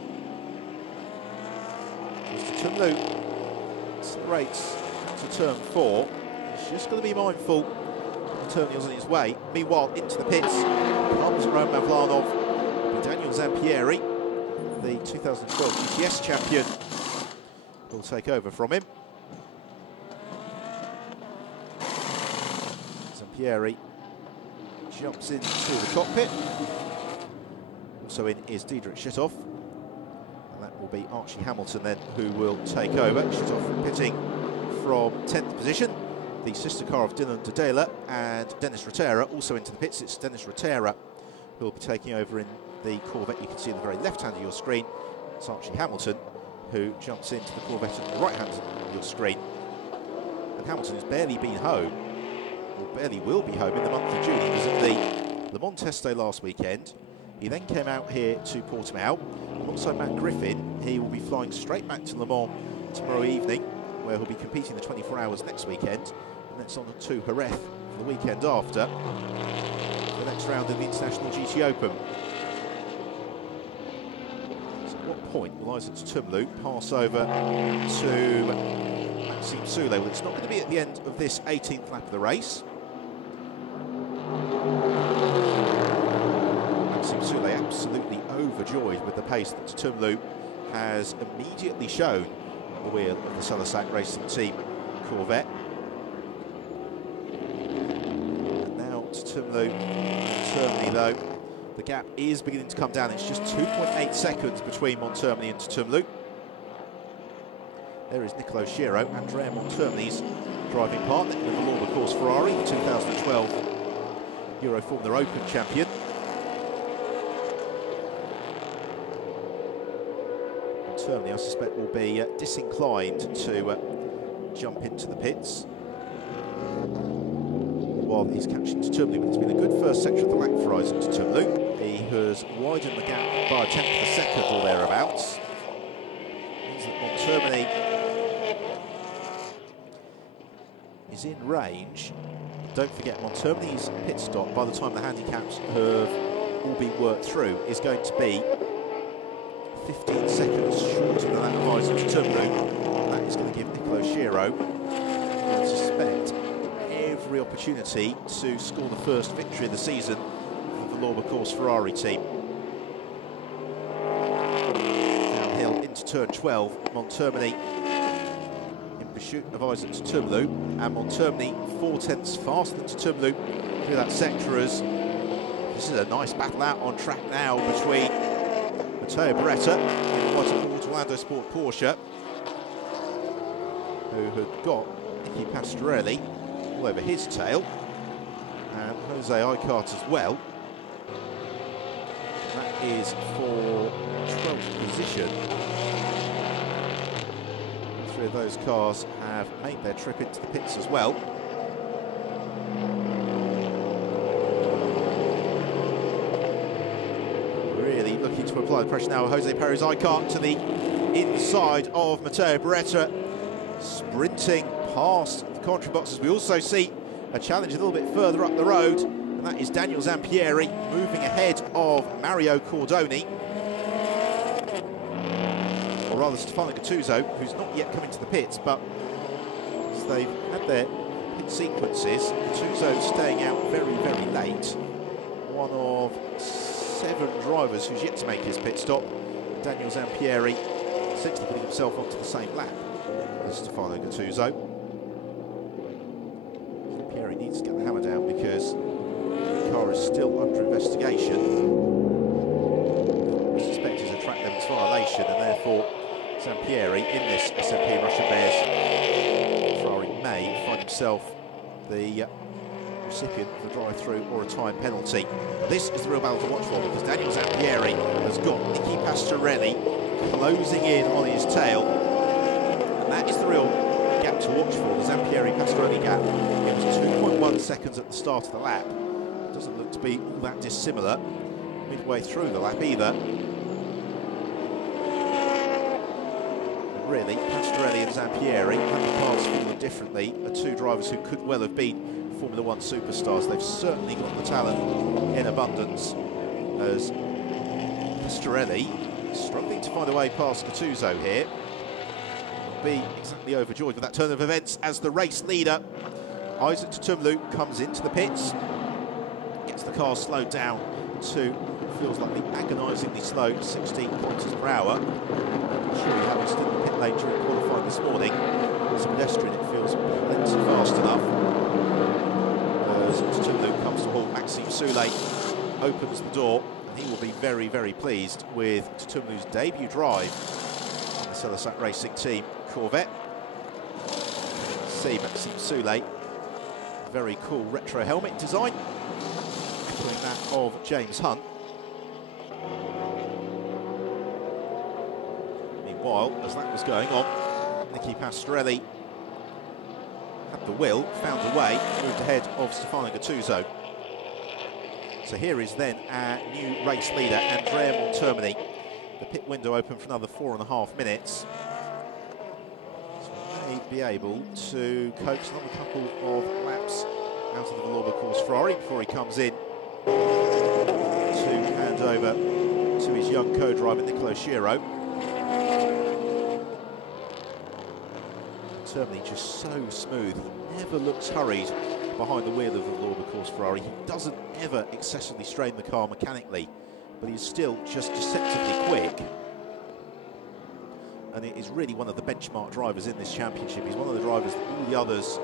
Tumlu accelerates to turn 4. He's just going to be mindful Montermini's on his way. Meanwhile, into the pits comes Roman Mavlanov. Daniel Zampieri, the 2012 GTS champion, will take over from him. Zampieri jumps into the cockpit. Also in is Diederik Schittoff. And that will be Archie Hamilton then who will take over. Schittoff pitting from 10th position. The sister car of Dylan Dodela and Dennis Rotera also into the pits. It's Dennis Rotera who will be taking over in the Corvette you can see on the very left hand of your screen. It's Archie Hamilton who jumps into the Corvette on the right hand of your screen. And Hamilton has barely been home, or barely will be home in the month of June. He was at the Le Mans test day last weekend. He then came out here to Portimao. Alongside Matt Griffin, he will be flying straight back to Le Mans tomorrow evening, where he'll be competing the 24 hours next weekend. And that's on to Jerez for the weekend after, the next round of the International GT Open. So at what point will Isaac Tumlu pass over to Maxime Soule? Well, it's not going to be at the end of this 18th lap of the race. Maxime Soule absolutely overjoyed with the pace that Tumlu has immediately shown at the wheel of the Salasac Racing Team Corvette. And now Tumlu and Termini, though, the gap is beginning to come down. It's just 2.8 seconds between Montermini and Tumlu. There is Nicolo Schiro, Andrea Montermini's driving partner in the Valorba Course Ferrari, the 2012 Euro Formula Open champion. Montermini, I suspect, will be disinclined to jump into the pits while he's catching Tumlu. But it's been a good first section of the lap for Isaac Tumlu. He has widened the gap by a tenth of a second or thereabouts. Means that Montermini is in range. Don't forget, Montermini's pit stop, by the time the handicaps have all been worked through, is going to be 15 seconds shorter than that of Isaac Tumlu. That is going to give Nicolo Schiro, I suspect, every opportunity to score the first victory of the season for the Valorba Course Ferrari team. Downhill into turn 12, Montermini in pursuit of Isaac Tumlu, and Montermini 4 tenths faster than Tumlu through that sector. As this is a nice battle out on track now between Matteo Beretta in the white and Orlando Sport Porsche, who had got Nicky Pastorelli all over his tail, and Jose Icart as well. That is for 12th position. Three of those cars have made their trip into the pits as well. Really looking to apply the pressure now. Jose Perez Icart to the inside of Matteo Beretta, sprinting past the commentary boxes. We also see a challenge a little bit further up the road, and that is Daniel Zampieri moving ahead of Mario Cordoni. Or rather, Stefano Gattuso, who's not yet come into the pits, but as they've had their pit sequences, Gattuso staying out very, very late. One of 7 drivers who's yet to make his pit stop. Daniel Zampieri essentially putting himself onto the same lap as Stefano Gattuso. Zampieri needs to get the hammer down because the car is still under investigation. I suspect it's a track limits violation, and therefore Zampieri in this SMP Russian Bears Ferrari may find himself the recipient of a drive-through or a time penalty. But this is the real battle to watch for, because Daniel Zampieri has got Nicky Pastorelli closing in on his tail, and that is the real gap to watch for, the Zampieri-Pastorelli gap. It was 2.1 seconds at the start of the lap. It doesn't look to be all that dissimilar midway through the lap either. Really, Pastorelli and Zampieri, had the cars fallen differently, are 2 drivers who could well have been Formula 1 superstars. They've certainly got the talent in abundance, as Pastorelli struggling to find a way past Gattuso here. Will be exactly overjoyed with that turn of events as the race leader, Isaac Tumlu, comes into the pits, gets the car slowed down to what feels like the agonisingly slow 16 kilometres per hour. I'm sure you haven't stood in the pit lane during qualifying this morning. As a pedestrian, it feels plenty fast enough. As Tumlu comes to halt, Maxime Soule opens the door, and he will be very, very pleased with Tumlu's debut drive on the Salasac Racing Team Corvette. See Maxime Soule, very cool retro helmet design, echoing that of James Hunt. Meanwhile, as that was going on, Nicky Pastorelli had the will, found a way, moved ahead of Stefano Gattuso. So here is then our new race leader, Andrea Montermini. The pit window open for another 4.5 minutes. So we may be able to coax another couple of laps out of the Villorba course Ferrari before he comes in to hand over to his young co-driver, Nicolo Schiro. Montermini just so smooth. He never looks hurried behind the wheel of the Villorba course Ferrari. He doesn't ever excessively strain the car mechanically, but he's still just deceptively quick. And it is really one of the benchmark drivers in this championship. He's one of the drivers that all the others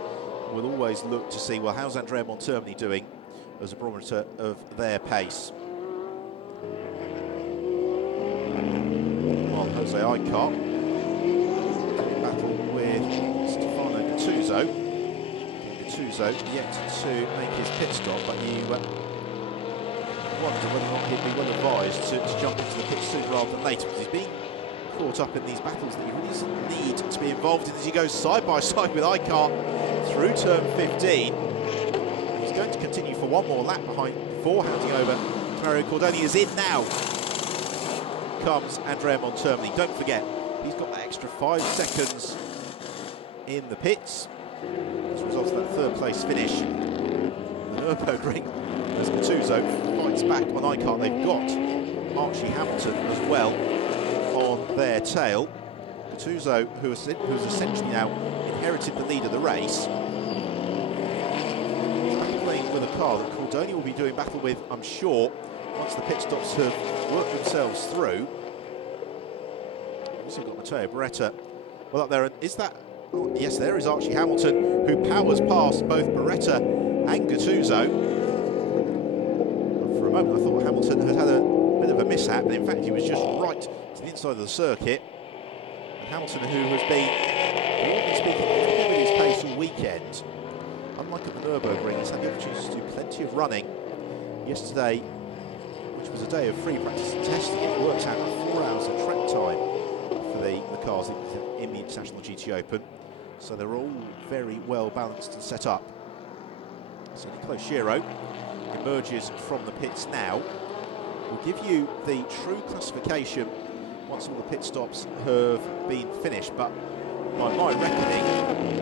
will always look to see, well, how's Andrea Montermini doing as a barometer of their pace? While Jose Icar in battle with Stefano Gattuso. Gattuso yet to make his pit stop, but you wonder whether or not he'd be well advised to jump into the pit sooner rather than later, because he's being caught up in these battles that he really doesn't need to be involved in as he goes side by side with Icar through turn 15. He's going to continue for one more lap before handing over to Mario Cordoni. Is in now. Comes Andrea Montermini. Don't forget, he's got that extra 5 seconds in the pits as a result of that third place finish. The Nürburgring, as Gattuso fights back on Icar. They've got Archie Hamilton as well on their tail. Gattuso, who's essentially now inherited the lead of the race, is playing with a car that Cordoni will be doing battle with, I'm sure, once the pit stops have worked themselves through. Also got Matteo Beretta well up there, and is that... Oh, yes, there is Archie Hamilton, who powers past both Beretta and Gattuso. And for a moment I thought Hamilton had a bit of a mishap, but in fact he was just right to the inside of the circuit. And Hamilton, who has been, broadly speaking, with his pace all weekend, unlike at the Nürburgring, he's had the opportunity to do plenty of running. Yesterday, which was a day of free practice and testing, it works out 4 hours of track time for the cars in the International GT Open. So they're all very well balanced and set up. So Nicolo Schiro emerges from the pits now. We'll give you the true classification once all the pit stops have been finished, but by my reckoning,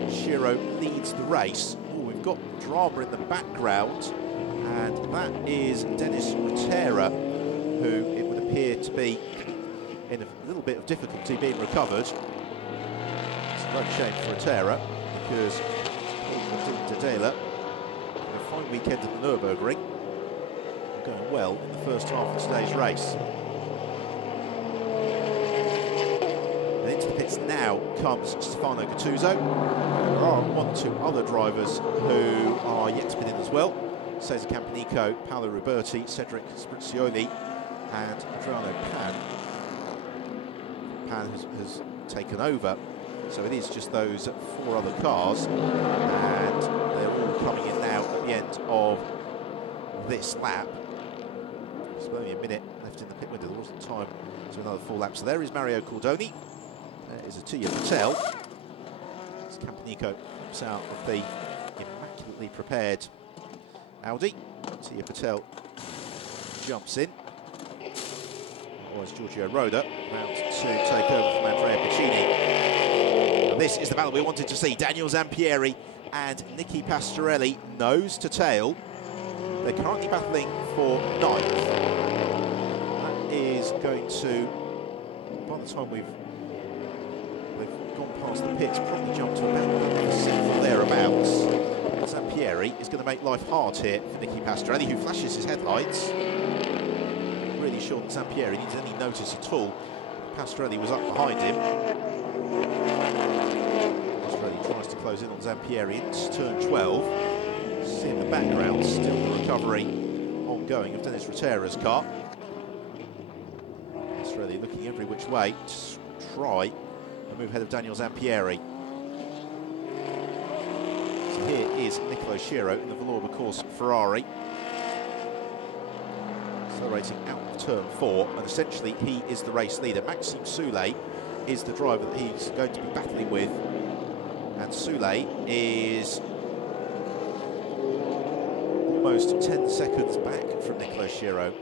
Schiro leads the race. Oh, we've got drama in the background, and that is Dennis Rotera, who it would appear to be in a little bit of difficulty being recovered. It's a great shame for Rotera, because Dela had a fine weekend at the Nürburgring, going well in the first half of today's race. And into the pits now comes Stefano Gattuso. There are 1 or 2 other drivers who are yet to pit in as well. Cesar Campanico, Paolo Roberti, Cedric Sprizioli and Adriano Pan. Pan has taken over, so it is just those 4 other cars, and they're all coming in now at the end of this lap. There's only a minute left in the pit window. There wasn't time to another 4 laps. So there is Mario Cordoni. There is Atiya Patel. As Campanico pops out of the immaculately prepared Audi. Atiya Patel jumps in. Otherwise, Giorgio Roda about to take over from Andrea Piccini. And this is the battle we wanted to see. Daniel Zampieri and Nicky Pastorelli nose to tail. They're currently battling for 9th. That is going to, by the time they've gone past the pits, probably jump to about 7th or thereabouts. Zampieri is going to make life hard here for Nicky Pastorelli, who flashes his headlights. Really sure that Zampieri needs any notice at all. Pastorelli was up behind him. Pastorelli tries to close in on Zampieri into turn 12. See in the background, still the recovery ongoing of Dennis Rotera's car. Pastorelli looking every which way to try and move ahead of Daniel Zampieri. So here is Nicolo Schiro in the Villorba course Ferrari. Accelerating out of turn 4, and essentially he is the race leader. Maxime Soulé is the driver that he's going to be battling with, and Soulé is almost 10 seconds back from Nicolo Schiro.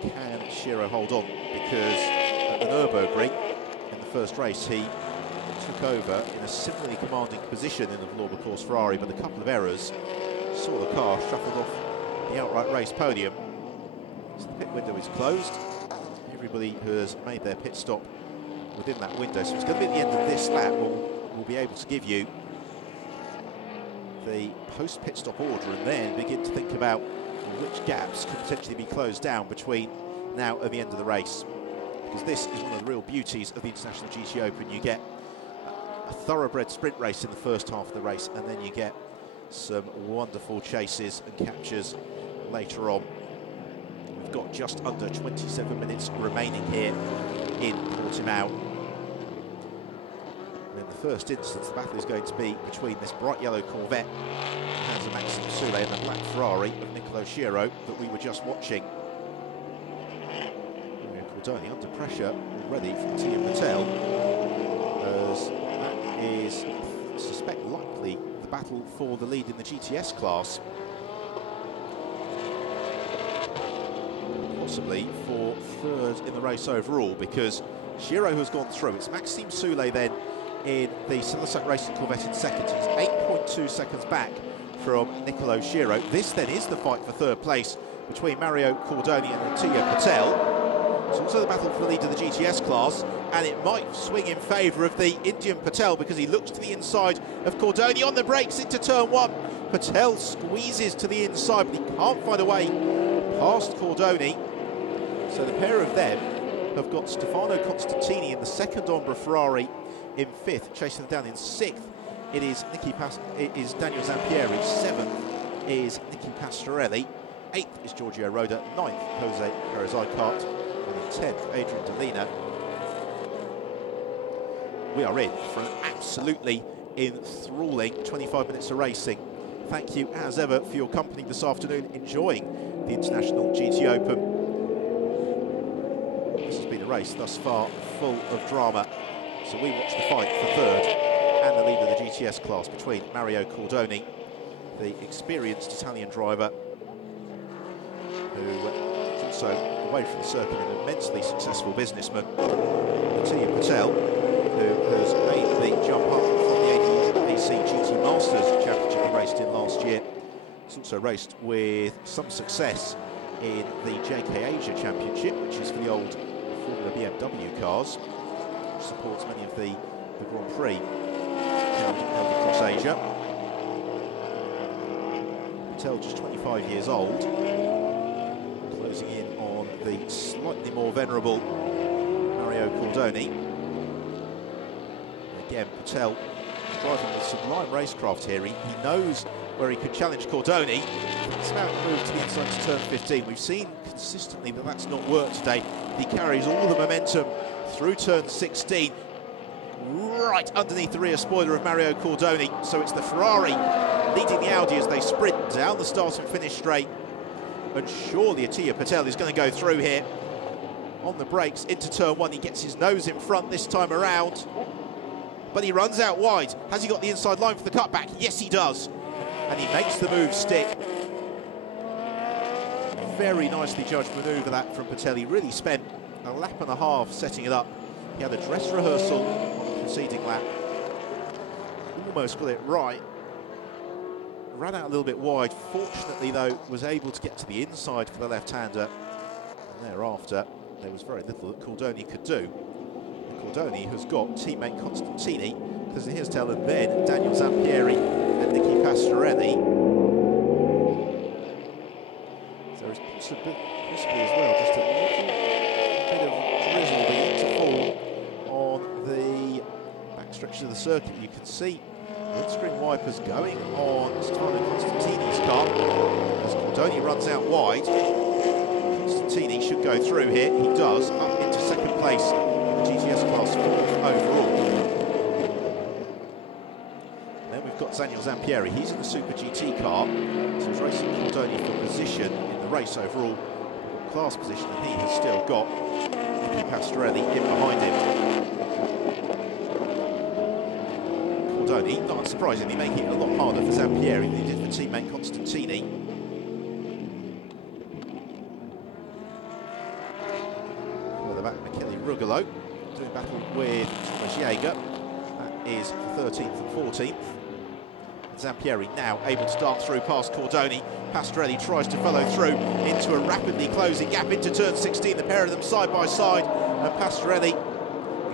But can Schiro hold on? Because at the Nürburgring, in the first race, he took over in a similarly commanding position in the Vlorba course Ferrari, but a couple of errors saw the car shuffled off the outright race podium. So the pit window is closed. Everybody who has made their pit stop within that window, so it's going to be at the end of this lap we'll be able to give you the post-pit stop order and then begin to think about which gaps could potentially be closed down between now and the end of the race. Because this is one of the real beauties of the International GT Open. You get a thoroughbred sprint race in the first half of the race, and then you get some wonderful chases and captures later on. We've got just under 27 minutes remaining here in Portimao. And in the first instance, the battle is going to be between this bright yellow Corvette that has a Maxime Soulet and the black Ferrari of Nicolo Schiro that we were just watching. Cordoni under pressure already from Tia Patel, as that is, I suspect, likely the battle for the lead in the GTS class. Possibly for third in the race overall, because Schiro has gone through. It's Maxime Soulet then in the Silversack Racing Corvette in second. He's 8.2 seconds back from Nicolo Schiro. This then is the fight for third place between Mario Cordoni and Tia Patel. It's also the battle for the lead of the GTS class, and it might swing in favour of the Indian Patel because he looks to the inside of Cordoni on the brakes into turn one. Patel squeezes to the inside, but he can't find a way past Cordoni. So the pair of them have got Stefano Constantini in the second Ombra Ferrari in fifth, chasing them down in sixth. It is Daniel Zampieri. Seventh is Nicky Pastorelli. Eighth is Giorgio Roda. Ninth, Jose Perez-Icart. And in 10th, Adrian Delina. We are in for an absolutely enthralling 25 minutes of racing. Thank you, as ever, for your company this afternoon, enjoying the International GT Open. This has been a race thus far full of drama. So we watch the fight for third and the lead of the GTS class between Mario Cordoni, the experienced Italian driver, who is also away from the circuit, an immensely successful businessman, and Tia Patel, who has made the jump up from the AC GT Masters Championship he raced in last year. He's also raced with some success in the JK Asia Championship, which is for the old Formula BMW cars, which supports many of the Grand Prix held across Asia. Patel, just 25 years old, closing in on the slightly more venerable Mario Cordoni. Again, Patel driving with sublime racecraft here. He knows where he could challenge Cordoni. It's about to move to the inside to turn 15. We've seen consistently that that's not worked today. He carries all the momentum through turn 16, right underneath the rear spoiler of Mario Cordoni. So it's the Ferrari leading the Audi as they sprint down the start and finish straight. And surely Tia Patel is going to go through here. On the brakes into turn one, he gets his nose in front this time around. But he runs out wide. Has he got the inside line for the cutback? Yes, he does. And he makes the move stick. Very nicely judged manoeuvre that from Patel. He really spent a lap and a half setting it up. He had a dress rehearsal on the preceding lap. Almost got it right. Ran out a little bit wide. Fortunately, though, was able to get to the inside for the left-hander. And thereafter, there was very little that Cordoni could do. And Cordoni has got teammate Constantini, because here's Tell, and then Daniel Zampieri and Nicky Pastorelli. So there's possibly as well just a little bit of drizzle beginning to fall on the backstretch of the circuit. You can see windscreen wipers going on Stefano Constantini's car as Cordoni runs out wide. Constantini should go through here. He does, up into second place in the GTS class, fourth overall. Then we've got Daniel Zampieri. He's in the Super GT car, so he's racing Cordoni for position in the race overall class position, and he has still got Nicky Pastorelli in behind him. Cordoni, not unsurprisingly, making it a lot harder for Zampieri than he did for teammate Constantini. Further back, Michele Rugolo doing battle with Thomas Jaeger. That is 13th and 14th. Zampieri now able to dart through past Cordoni. Pastorelli tries to follow through into a rapidly closing gap into turn 16. The pair of them side by side, and Pastorelli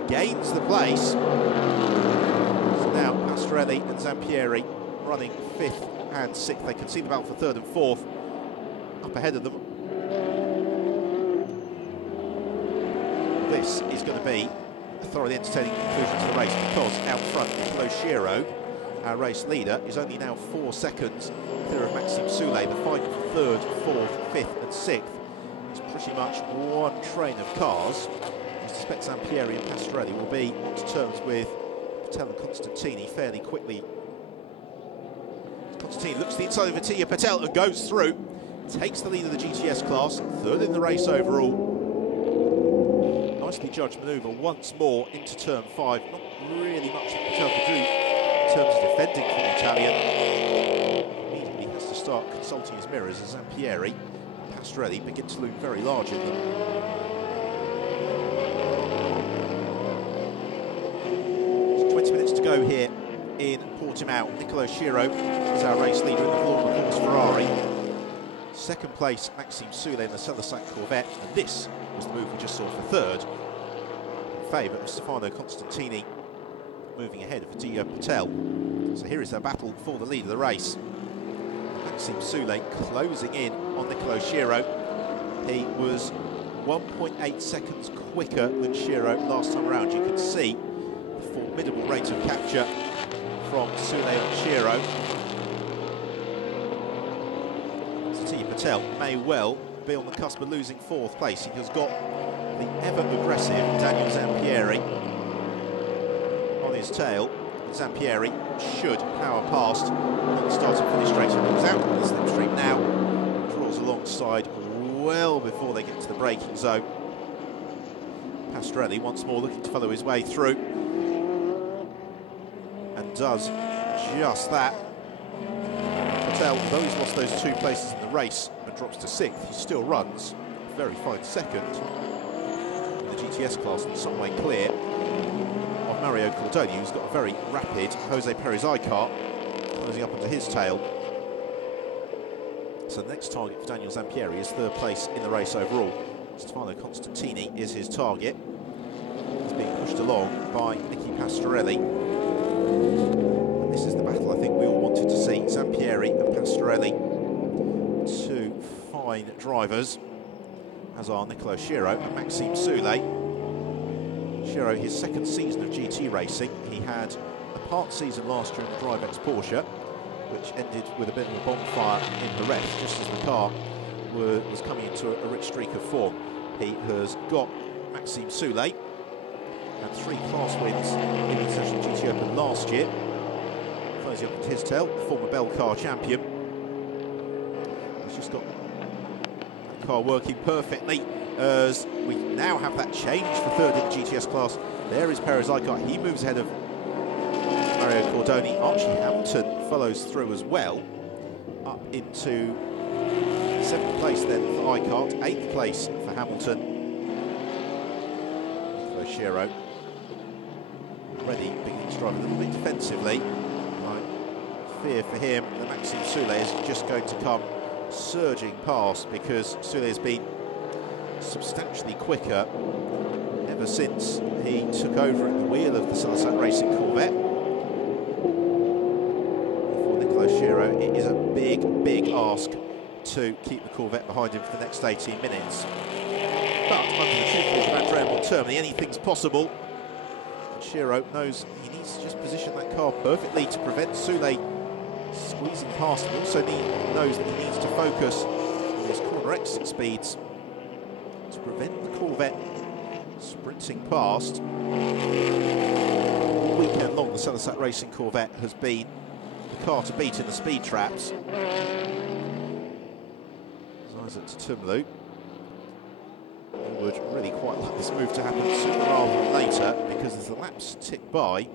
gains the place. So now Pastorelli and Zampieri running 5th and 6th. They can see the battle for 3rd and 4th up ahead of them. This is going to be a thoroughly entertaining conclusion to the race, because out front, Nicolo Schiro, our race leader, is only now 4 seconds clear of Maxime Soulé. The fight for 3rd, 4th, 5th and 6th is pretty much one train of cars. I suspect Zampieri and Pastorelli will be to terms with Patel and Constantini fairly quickly. Constantini looks to the inside of Attila Patel and goes through, takes the lead of the GTS class, 3rd in the race overall. Nicely judged manoeuvre once more into turn 5. Not really much that Patel could do in terms of defending from the Italian. Immediately has to start consulting his mirrors as Zampieri and Pastorelli begin to loom very large in them. 20 minutes to go here in Portimao. Nicolo Schiro is our race leader in the form of course Ferrari. 2nd place, Maxime Soulé in the Celasac Corvette, and this was the move we just saw for 3rd, in favour of Stefano Constantini, moving ahead of Attila Patel. So here is their battle for the lead of the race. Maxime Soulé closing in on Nicolo Schiro. He was 1.8 seconds quicker than Schiro last time around. You can see the formidable rate of capture from Soulé and Schiro. Attila Patel may well be on the cusp of losing 4th place. He has got the ever-aggressive Daniel Zampieri on his tail. Zampieri should power past at the start and finish straight. He comes out on the slipstream now, draws alongside well before they get to the braking zone. Pastorelli once more looking to follow his way through, and does just that. Patel, although he's lost those 2 places in the race and drops to 6th, he still runs a very fine 2nd in the GTS class, in some way clear of Mario Cordoni, who's got a very rapid Jose Perez I-Kart closing up under his tail. So the next target for Daniel Zampieri is 3rd place in the race overall. Stefano Constantini is his target. He's being pushed along by Nicky Pastorelli. And this is the battle I think we all wanted to see. Zampieri and Pastorelli, 2 fine drivers, as are Nicolo Schiro and Maxime Soulé. Schiro, his 2nd season of GT racing. He had a part season last year in the DriveX Porsche, which ended with a bit of a bonfire in the rest, just as the car was coming into a rich streak of form. He has got Maxime Soulé, had 3 class wins in the International GT Open last year. Closing up at his tail, the former Bell car champion. He's just got that car working perfectly, as we now have that change for 3rd in the GTS class. There is Perez I-Kart. He moves ahead of Mario Cordoni. Archie Hamilton follows through as well, up into 7th place then for I-Kart, 8th place for Hamilton. Nicolo Schiro already beginning to drive a little bit defensively. I fear for him that Maxime Soulé is just going to come surging past, because Soulé has been substantially quicker ever since he took over at the wheel of the Celasac Racing Corvette. For Nicolo Schiro, it is a big, big ask to keep the Corvette behind him for the next 18 minutes. But under the tutelage of Andrea Montermini, anything's possible. And Schiro knows he needs to just position that car perfectly to prevent Soulé squeezing past him. Also knows that he needs to focus on his corner exit speeds to prevent the Corvette sprinting past. All weekend long, the Celasac Racing Corvette has been the car to beat in the speed traps. Isaac Tumlu would really quite like this move to happen sooner rather than later, because as the laps tick by,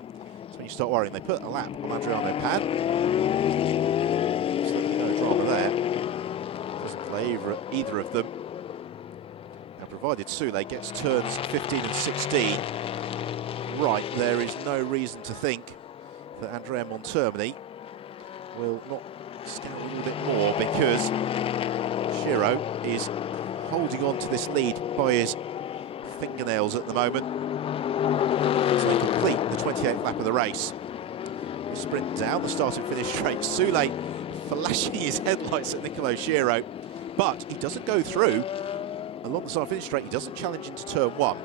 So when you start worrying, they put a lap on Adriano Pan. So no drama there. Doesn't play either of them. And provided Soule gets turns 15 and 16 right, there is no reason to think that Andrea Montermini will not scout a little bit more, because Giro is holding on to this lead by his fingernails at the moment. So they complete the 28th lap of the race. Sprint down the start and finish straight. Soule flashing his headlights at Nicolo Giro, but he doesn't go through along the start and finish straight. He doesn't challenge into turn 1.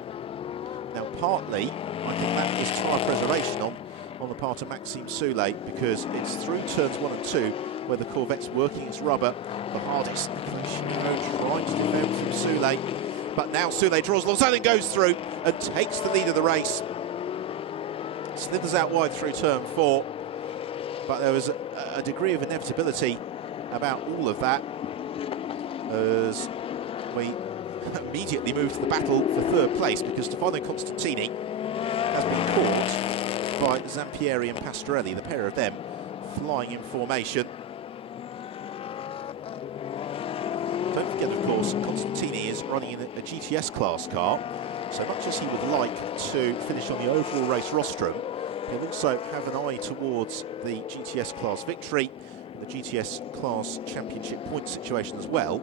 Now, partly, I think that is tyre preservation on the part of Maxime Soule, because it's through turns 1 and 2 where the Corvette's working its rubber the hardest. Trying to defend from Soule, but now Soule draws alongside and goes through and takes the lead of the race. Slithers out wide through turn 4, but there was a degree of inevitability about all of that, as we immediately move to the battle for third place, because Stefano Constantini has been caught by Zampieri and Pastorelli, the pair of them flying in formation. Don't forget, of course, Constantini is running in a GTS class car, so much as he would like to finish on the overall race rostrum, he'll also have an eye towards the GTS class victory and the GTS class championship point situation as well,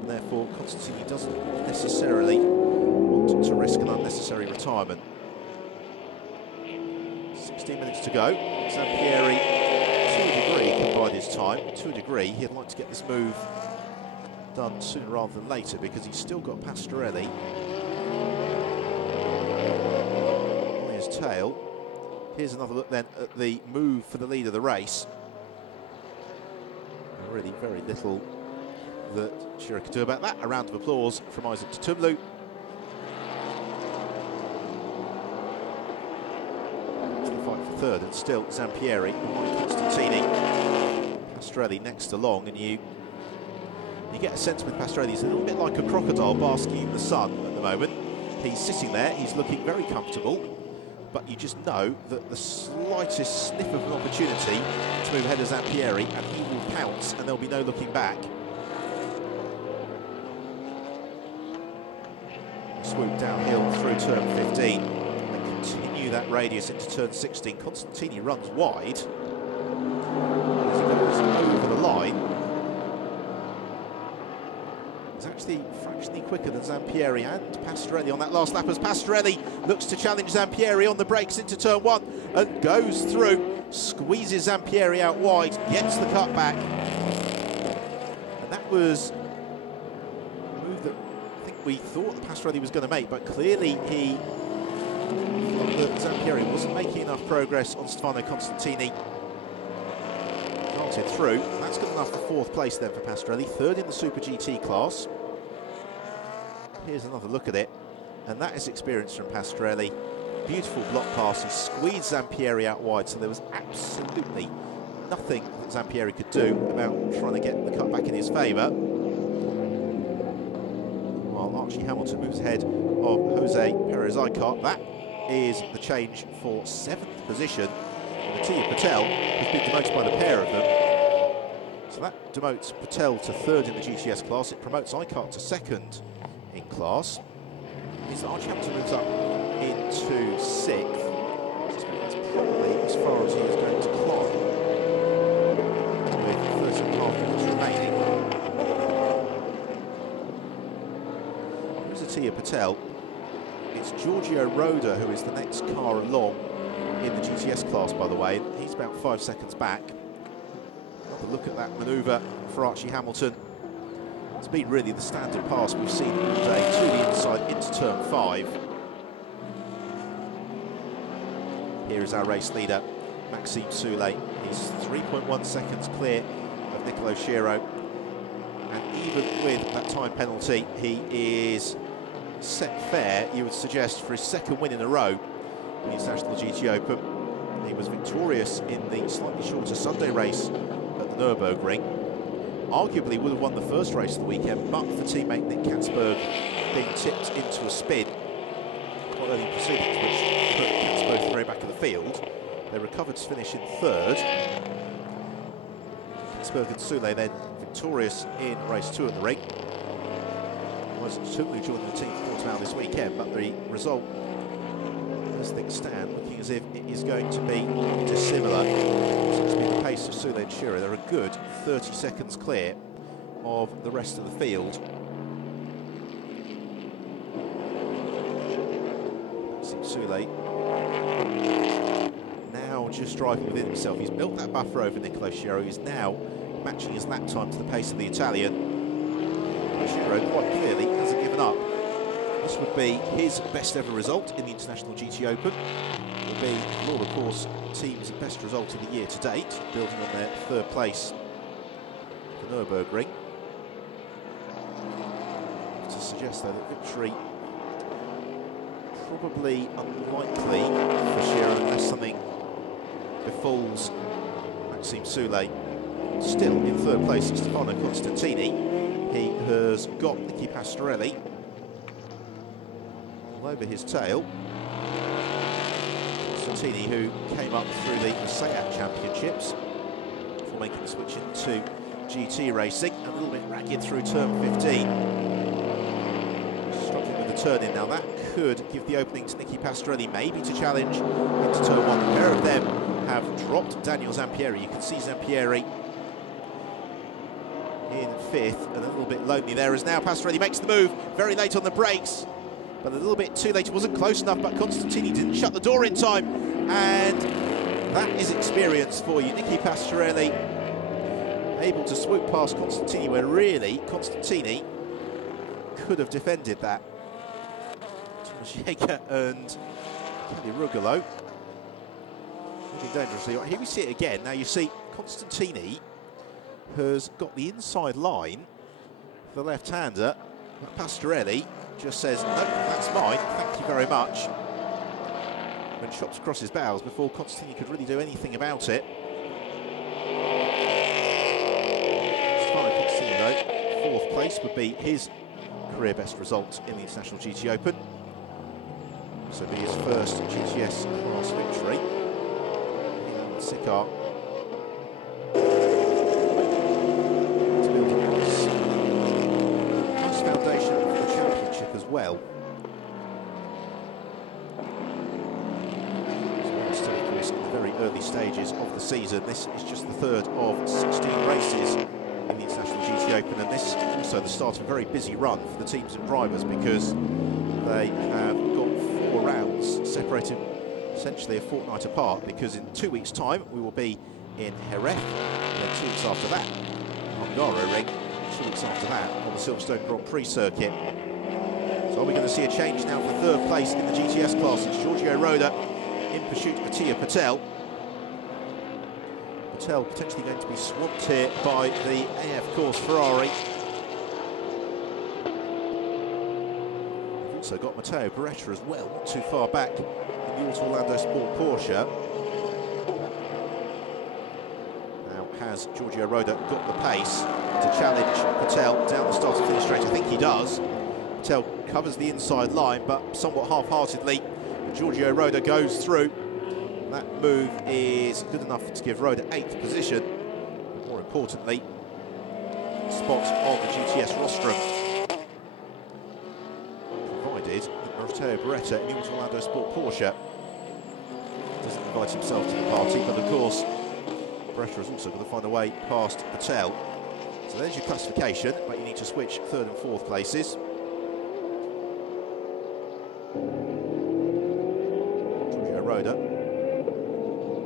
and therefore Constantini doesn't necessarily want to risk an unnecessary retirement. 16 minutes to go. Zampieri, to a degree, can bide his time. To a degree, he'd like to get this move done sooner rather than later, because he's still got Pastorelli on his tail. Here's another look then at the move for the lead of the race. Really very little that Giro could do about that. A round of applause from Isaac Tutumlu. To the fight for third, and still Zampieri behind Constantini. Pastorelli next along, and you get a sense with Pastorelli, he's a little bit like a crocodile basking in the sun at the moment. He's sitting there, he's looking very comfortable, but you just know that the slightest sniff of an opportunity to move ahead of Zampieri, and he will pounce, and there'll be no looking back. Swoop downhill through turn 15 and continue that radius into turn 16. Constantini runs wide as he goes over the line. He's actually fractionally quicker than Zampieri and Pastorelli on that last lap, as Pastorelli looks to challenge Zampieri on the brakes into turn 1 and goes through, squeezes Zampieri out wide, gets the cut back. And that was a move that I think we thought that Pastorelli was going to make, but clearly he thought that Zampieri wasn't making enough progress on Stefano Constantini. Darted through. That's good enough for fourth place then for Pastorelli, third in the Super GT class. Here's another look at it, and that is experience from Pastorelli. Beautiful block pass, he squeezed Zampieri out wide, so there was absolutely nothing that Zampieri could do about trying to get the cut back in his favour. While Archie Hamilton moves ahead of Jose Perez Icart. That is the change for 7th position. Tia Patel has been demoted by the pair of them. So that demotes Patel to 3rd in the GTS class. It promotes Icart to 2nd in class. Means that Archie Hamilton moves up into 6th. I suspect that's probably as far as he is going to climb, with 13.5 minutes remaining. There's a Tia Patel. It's Giorgio Roda who is the next car along in the GTS class, by the way. He's about 5 seconds back. Another look at that manoeuvre for Archie Hamilton. It's been really the standard pass we've seen all day to the inside into turn 5. Here is our race leader, Maxime Soule. He's 3.1 seconds clear of Nicolo Giro. And even with that time penalty, he is set fair, you would suggest, for his 2nd win in a row in the International GT Open. He was victorious in the slightly shorter Sunday race at the Nürburgring. Arguably would have won the first race of the weekend, but for teammate Nick Katzberg being tipped into a spin quite early in proceedings, which put Katzberg at the very back of the field. They recovered to finish in third. Pittsburgh and Soule then victorious in race 2 at the ring. Was certainly joining the team for Portimao this weekend, but the result, as things stand, looking as if it is going to be dissimilar. Seems to be the pace of Soule and Shearer. They're a good 30 seconds clear of the rest of the field. Soule now just driving within himself. He's built that buffer over Nicolo Sciarro. He's now matching his lap time to the pace of the Italian. Sciarro quite clearly hasn't given up. This would be his best ever result in the International GT Open. It will be, for all of course, team's best result of the year to date, building on their third place at the Nürburgring. To suggest though that victory probably unlikely for Shearer unless something befalls Maxime Soule. Still in third place is Stefano Constantini. He has got Nicky Pastorelli all over his tail. Constantini, who came up through the SEAT Championships before making the switch into GT racing, a little bit ragged through turn 15. Struggling with the turn in now. That could give the opening to Nicky Pastorelli, maybe to challenge into turn 1. A pair of them have dropped Daniel Zampieri. You can see Zampieri in 5th and a little bit lonely there as now Pastorelli makes the move very late on the brakes, but a little bit too late. It wasn't close enough, but Constantini didn't shut the door in time, and that is experience for you. Nicky Pastorelli able to swoop past Constantini, where really Constantini could have defended that. Thomas Jaeger and Kelly Rugolo moving dangerously. Here we see it again. Now you see Constantini has got the inside line for the left-hander. Pastorelli just says, no, that's mine, thank you very much, when shots across his bows before Constantini could really do anything about it. Constantini, though, 4th place would be his career best result in the International GT Open. So be his first GTS class victory. Sikar foundation for the championship as well. So still, of course, in the very early stages of the season. This is just the 3rd of 16 races in the International GT Open, and this is also the start of a very busy run for the teams and drivers, because they have got 4 rounds separated essentially a fortnight apart, because in 2 weeks' time we will be in Jerez, and then 2 weeks after that, Hungaroring. 2 weeks after that on the Silverstone Grand Prix circuit. So are we going to see a change now for 3rd place in the GTS class? It's Giorgio Roda in pursuit of Mattia Patel. Patel potentially going to be swamped here by the AF Course Ferrari. We've also got Matteo Beretta as well, not too far back in the Auto Orlando Sport Porsche. Has Giorgio Roda got the pace to challenge Patel down the start and finish straight? I think he does. Patel covers the inside line, but somewhat half-heartedly. Giorgio Roda goes through. That move is good enough to give Roda 8th position. But more importantly, spot on the GTS rostrum. Provided that Matteo Beretta in the Auto Orlando Sport Porsche doesn't invite himself to the party, but of course Beretta is also going to find a way past Patel. So there's your classification, but you need to switch 3rd and 4th places. Giorgio Roda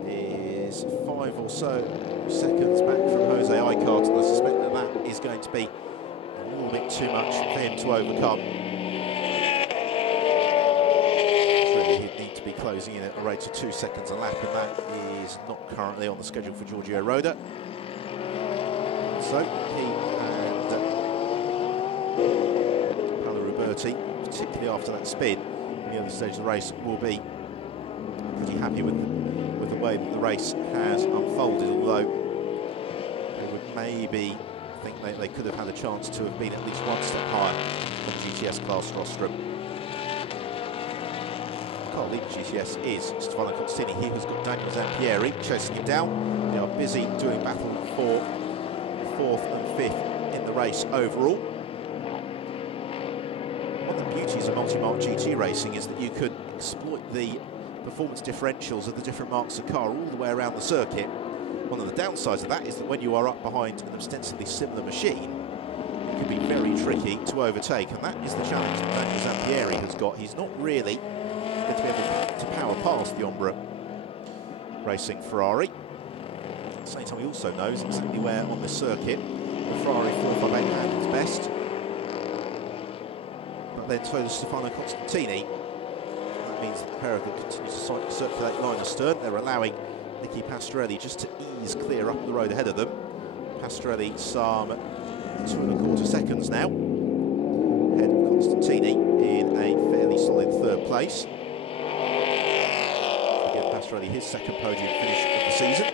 is 5 or so seconds back from Jose Icart, and I suspect that that is going to be a little bit too much for him to overcome. Really, he'd need to be closing in at a rate of 2 seconds a lap, and that is not currently on the schedule for Giorgio Roda. So he and Paolo Roberti, particularly after that spin in the other stage of the race, will be pretty happy with the way that the race has unfolded, although they would maybe think they could have had a chance to have been at least 1 step higher on the GTS class rostrum. car leading GTS is Stefano Constantini. He has got Daniel Zampieri chasing him down. They are busy doing battle for 4th and 5th in the race overall. One of the beauties of multi-mark GT racing is that you could exploit the performance differentials of the different marks of car all the way around the circuit. One of the downsides of that is that when you are up behind an ostensibly similar machine, it can be very tricky to overtake, and that is the challenge that Daniel Zampieri has got. He's not really going to be able to power past the Ombra racing Ferrari. At the same time, he also knows exactly where on the circuit the Ferrari 458 handles best. But then so does Stefano Constantini. That means that the pair of them continue to circulate line astern. They're allowing Nicky Pastorelli just to ease clear up the road ahead of them. Pastorelli some 2¼ seconds now ahead of Constantini in a fairly solid 3rd place. To give Pastorelli his 2nd podium finish of the season.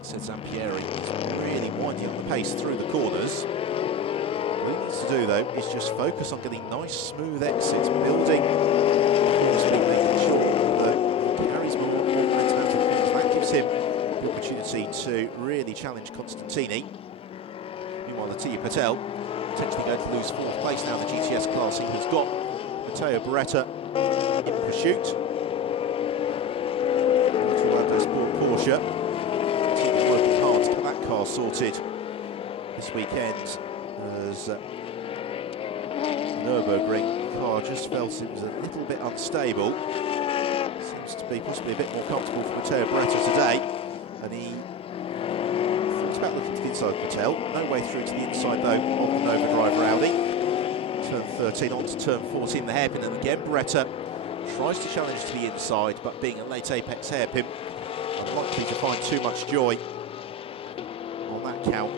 Said Zampieri is really winding up the pace through the corners. What he needs to do though is just focus on getting nice smooth exits, building making sure that he carries more momentum out of the corners. That gives him the opportunity to really challenge Constantini. Meanwhile, Mattia Patel potentially going to lose 4th place now in the GTS class. He has got Matteo Beretta in pursuit. Orlando Sport Porsche. The team is working hard to get that car sorted this weekend, as Nürburgring car just felt it was a little bit unstable. Seems to be possibly a bit more comfortable for Matteo Beretta today, and he thought about looking to the inside of Patel. No way through to the inside though of the Nova Drive Rowdy. Turn 13 on to turn 14, the hairpin, and again Beretta tries to challenge to the inside, but being a late apex hairpin, unlikely to find too much joy on that count.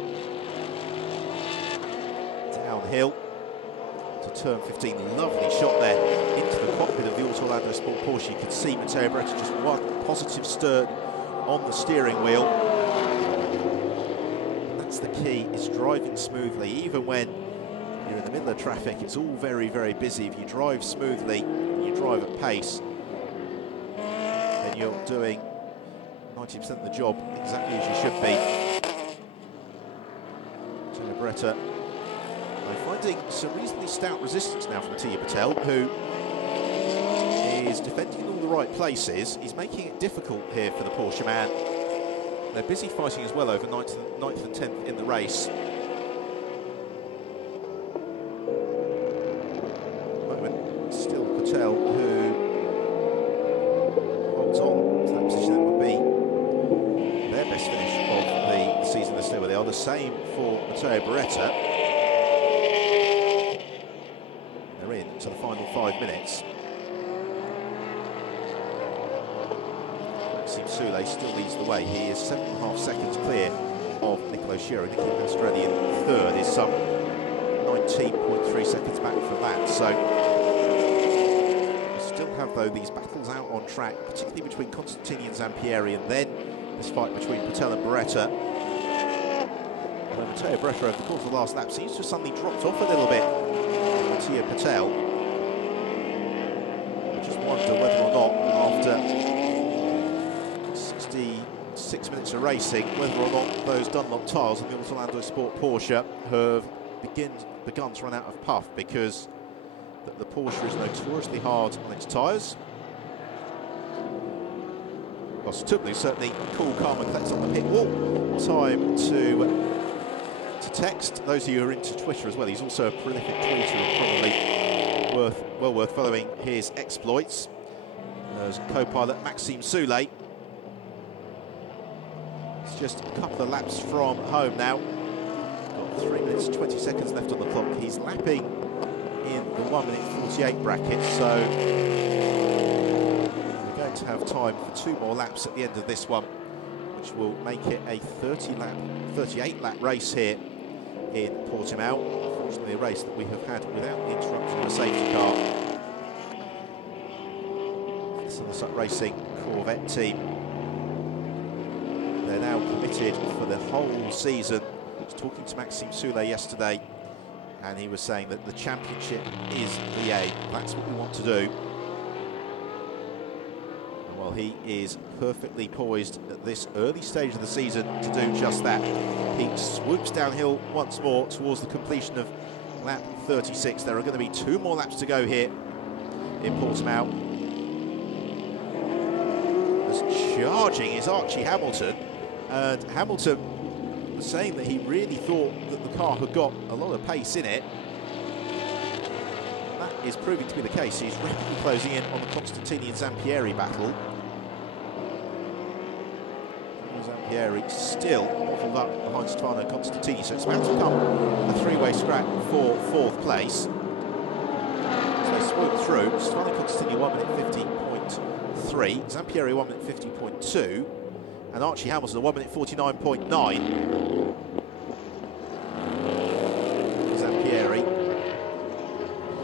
Downhill to turn 15, lovely shot there into the cockpit of the Orlando Sport Porsche. You can see Matteo Beretta just one positive stern on the steering wheel. And that's the key, is driving smoothly. Even when you're in the middle of traffic, it's all very, very busy. If you drive smoothly, you drive at pace, then you're doing 90% of the job exactly as you should be. Matteo Beretta finding some reasonably stout resistance now from Mattia Patel, who is defending in all the right places. He's making it difficult here for the Porsche man. They're busy fighting as well over 9th and 10th in the race. At the moment, still Patel, who holds on to that position. That would be their best finish of the season. They're still where they are. The same for Matteo Beretta. To the final 5 minutes. Maxime Soulé still leads the way. He is 7.5 seconds clear of Nicolo Sciarra. Nicky Pastorelli in 3rd is some 19.3 seconds back from that. So we still have though these battles out on track, particularly between Constantini and Zampieri, and then this fight between Patel and Beretta. When Matteo Beretta over the course of the last lap seems to have suddenly dropped off a little bit. Mattia Patel. I just wonder whether or not, after 66 minutes of racing, whether or not those Dunlop tyres on the Orlando Sport Porsche have begun to run out of puff, because the Porsche is notoriously hard on its tyres. Well, Stublu certainly cool, calm and collected on the pit wall. Time to text those of you who are into Twitter as well. He's also a prolific tweeter and probably well worth following his exploits. There's co-pilot Maxime Soulé. It's just a couple of laps from home now. Got 3 minutes 20 seconds left on the clock. He's lapping in the 1 minute 48 bracket, so we're going to have time for 2 more laps at the end of this one, which will make it a 38 lap race here in Portimao. Unfortunately, a race that we have had without the interruption of a safety car. The Somerset Racing Corvette team, they're now committed for the whole season. I was talking to Maxime Soulé yesterday, and he was saying that the championship is the aim. That's what we want to do. And well, he is perfectly poised at this early stage of the season to do just that. He swoops downhill once more towards the completion of lap 36. There are going to be 2 more laps to go here in Portimao. As charging is Archie Hamilton, and Hamilton was saying that he really thought that the car had got a lot of pace in it. And that is proving to be the case. He's rapidly closing in on the Constantini and Zampieri battle. Zampieri still bottled up behind Stefano Constantini, so it's about to become a 3-way scrap for 4th place. So they swoop through. Stefano Constantini 1 minute 50.3, Zampieri 1 minute 50.2, and Archie Hamilton 1 minute 49.9. Zampieri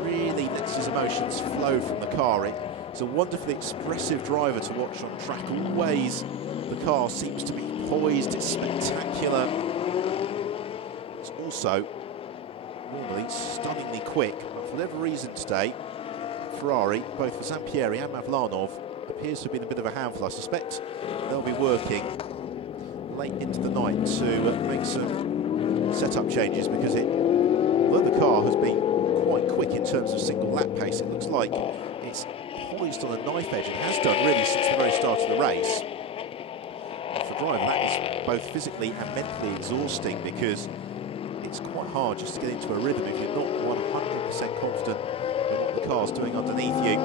really lets his emotions flow from the car. He's a wonderfully expressive driver to watch on track. Always the car seems to be poised, it's spectacular. It's also normally stunningly quick, but for whatever reason today, Ferrari, both for Zampieri and Mavlanov, appears to have been a bit of a handful. I suspect they'll be working late into the night to make some setup changes, because although the car has been quite quick in terms of single lap pace, it looks like it's poised on a knife edge, and has done really since the very start of the race. And for driver, that is both physically and mentally exhausting, because it's quite hard just to get into a rhythm if you're not 100% confident in what the car's doing underneath you.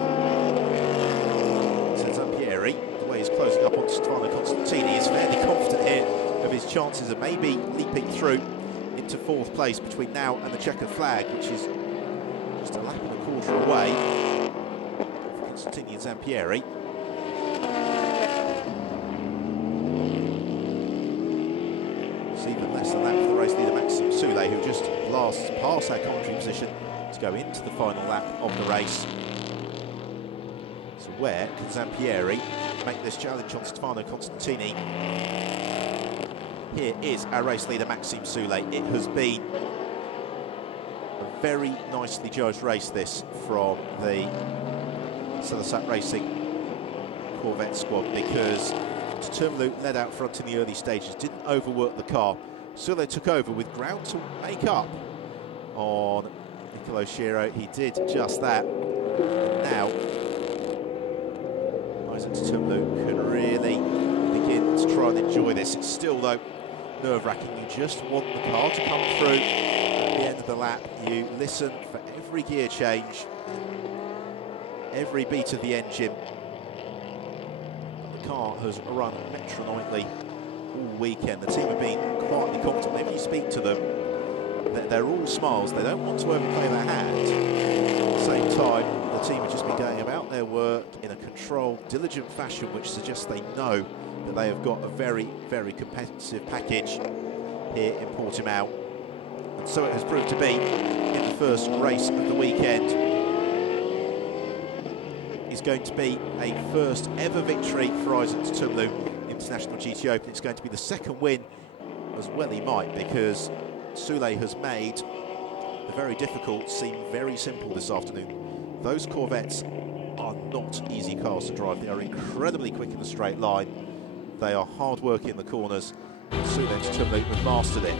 So Zampieri, the way he's closing up on Stefano Constantini, is fairly confident here of his chances of maybe leaping through into 4th place between now and the checkered flag, which is just a lap and a quarter away for Constantini and Zampieri. It's even less than that for the race leader Maxime Soulet, who just blasts past our commentary position to go into the final lap of the race. So where can Zampieri make this challenge on Stefano Constantini? Here is our race leader Maxime Soulet. It has been a very nicely judged race, this, from the Selasat Racing Corvette squad, because Termelu led out front in the early stages, didn't overwork the car. Soulet took over with ground to make up on Nicolo Schiro. He did just that. And now Isaac Termelu can really begin to try and enjoy this. It's still, though, nerve-wracking. You just want the car to come through at the end of the lap. You listen for every gear change, every beat of the engine. The car has run metronomically all weekend. The team have been quietly confident. Whenever you speak to them, they're all smiles. They don't want to overplay their hand. At the same time, the team have just been going about their work in a controlled, diligent fashion, which suggests they know that they have got a very, very competitive package here in Portimao. And so it has proved to be in the first race of the weekend. Is going to be a first ever victory for Isaac Termelu International GT Open. It's going to be the 2nd win, as well he might, because Soulet has made the very difficult seem very simple this afternoon. Those Corvettes are not easy cars to drive. They are incredibly quick in the straight line. They are hard work in the corners. Soulet Termelu have mastered it.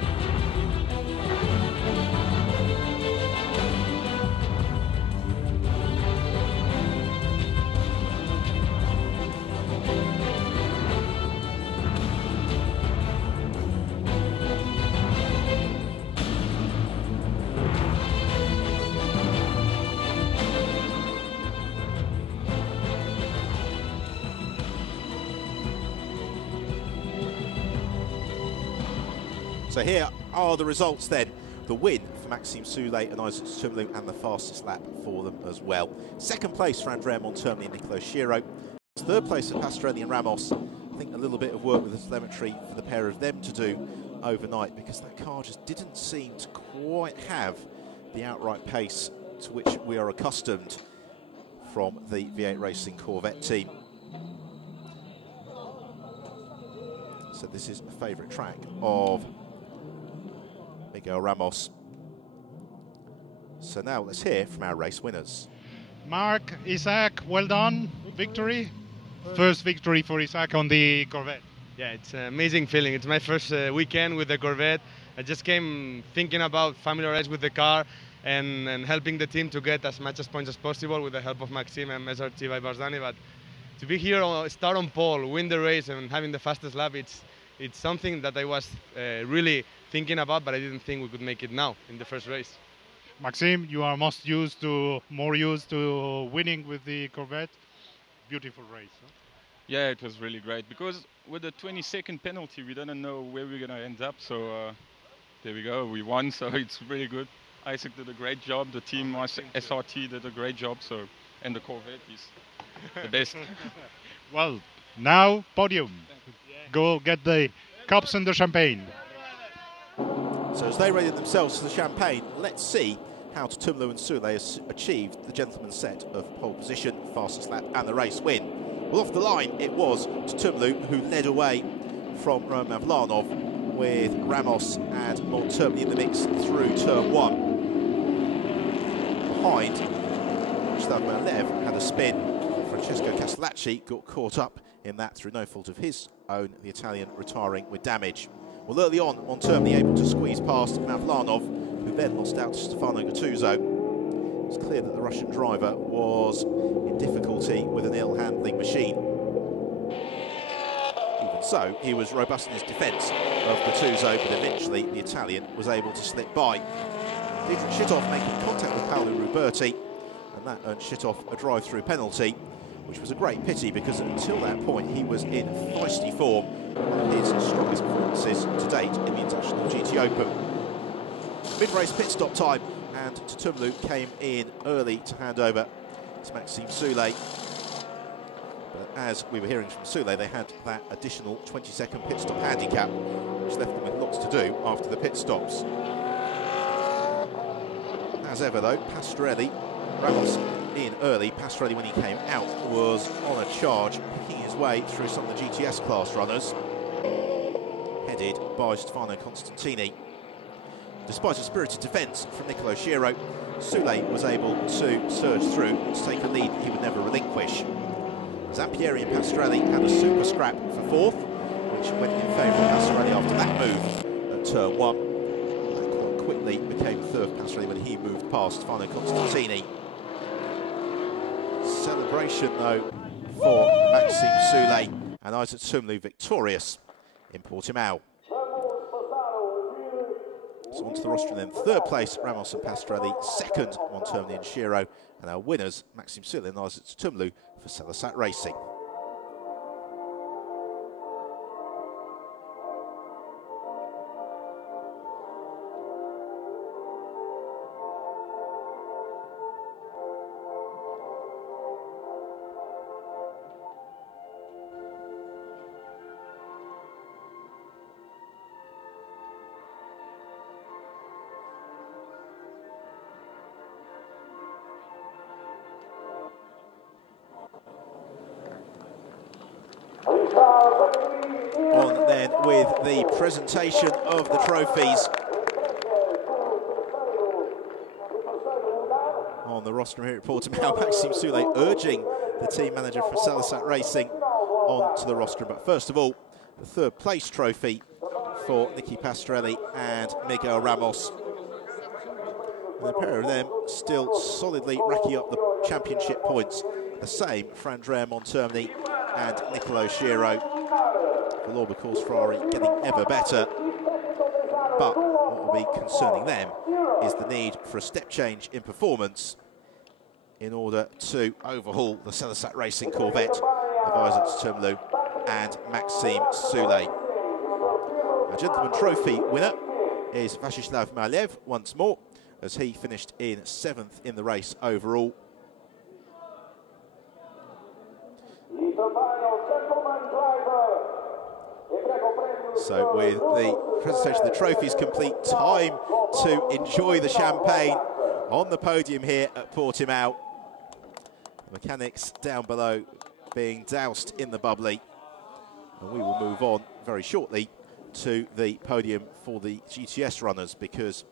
So here are the results then. The win for Maxime Soulet and Isaac Termelu, and the fastest lap for them as well. 2nd place for Andrea Monterni and Nicolo Schiro. 3rd place for Pastorelli and Ramos. I think a little bit of work with the telemetry for the pair of them to do overnight, because that car just didn't seem to quite have the outright pace to which we are accustomed from the V8 Racing Corvette team. So this is a favourite track of Miguel Ramos. So now let's hear from our race winners. Mark, Isaac, well done. Victory. First victory for Isaac on the Corvette. Yeah, it's an amazing feeling. It's my first weekend with the Corvette. I just came thinking about familiarize with the car and helping the team to get as much as points as possible with the help of Maxime and SRT by Barzani. But to be here, start on pole, win the race and having the fastest lap, it's something that I was really thinking about, but I didn't think we could make it now in the first race. Maxime, you are more used to winning with the Corvette. Beautiful race. Huh? Yeah, it was really great because with the 20-second penalty, we didn't know where we were going to end up. So there we go, we won. So it's really good. Isaac did a great job. The team, SRT, did a great job. So and the Corvette is the best. Well, now podium. Go get the cups and the champagne. So as they ready themselves for the champagne, let's see how Tutumlu and Soule achieved the gentleman's set of pole position, fastest lap and the race win. Well, off the line, it was Tutumlu who led away from Roman Mavlanov with Ramos and Montermini in the mix through turn 1. Behind, Stav Malev had a spin. Francesco Castellacci got caught up in that through no fault of his own, the Italian retiring with damage. Well, early on, Montermini able to squeeze past Mavlanov, who then lost out to Stefano Gattuso. It was clear that the Russian driver was in difficulty with an ill-handling machine. Even so, he was robust in his defence of Gattuso, but eventually the Italian was able to slip by. Dietrich Schitthoff making contact with Paolo Ruberti, and that earned Schitthoff a drive-through penalty, which was a great pity because until that point he was in feisty form, one of his strongest performances to date in the International GT Open. Mid-race pit stop time, and Tutumlu came in early to hand over to Maxime Soule. But as we were hearing from Soule, they had that additional 20-second pit stop handicap, which left them with lots to do after the pit stops. As ever though, Pastorelli, Ramos in early. Pastorelli, when he came out, was on a charge, picking his way through some of the GTS class runners, headed by Stefano Constantini. Despite a spirited defence from Nicolo Schiro, Soule was able to surge through to take a lead he would never relinquish. Zampieri and Pastorelli had a super scrap for fourth, which went in favour of Pastorelli after that move at turn 1. That quite quickly became third Pastorelli when he moved past Stefano Constantini. Celebration though for Maxime Soule, and Isaac Tutumlu victorious in Portimao. So onto the rostrum then. Third place, Ramos and Pastorelli. Second, Montermini and Schiro. And our winners, Maxime Soule and Isaac Tutumlu for Celisat Racing. On then with the presentation of the trophies. On the rostrum here at Portimao, Maxime Soule urging the team manager for Celisat Racing onto the rostrum. But first of all, the third place trophy for Nicky Pastorelli and Miguel Ramos. And the pair of them still solidly racking up the championship points. The same for Andrea Montermini and Nicolo Schiro. The Lorber Course Ferrari getting ever better. But what will be concerning them is the need for a step change in performance in order to overhaul the Celisat Racing Corvette of Isaac Tutumlu and Maxime Soule. Our Gentleman Trophy winner is Vashislav Malev once more, as he finished in 7th in the race overall. So with the presentation of the trophies complete, time to enjoy the champagne on the podium here at Portimao. The mechanics down below being doused in the bubbly. And we will move on very shortly to the podium for the GTS runners, because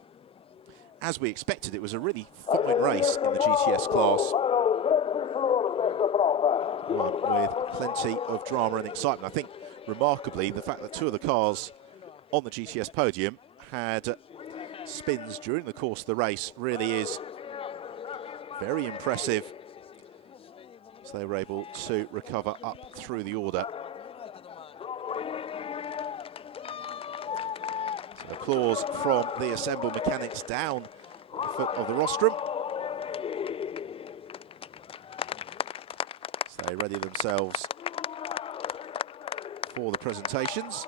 as we expected, it was a really fine race in the GTS class. One with plenty of drama and excitement. I think, remarkably, the fact that two of the cars on the GTS podium had spins during the course of the race really is very impressive. So they were able to recover up through the order. So applause from the assembled mechanics down the foot of the rostrum. So they ready themselves for the presentations.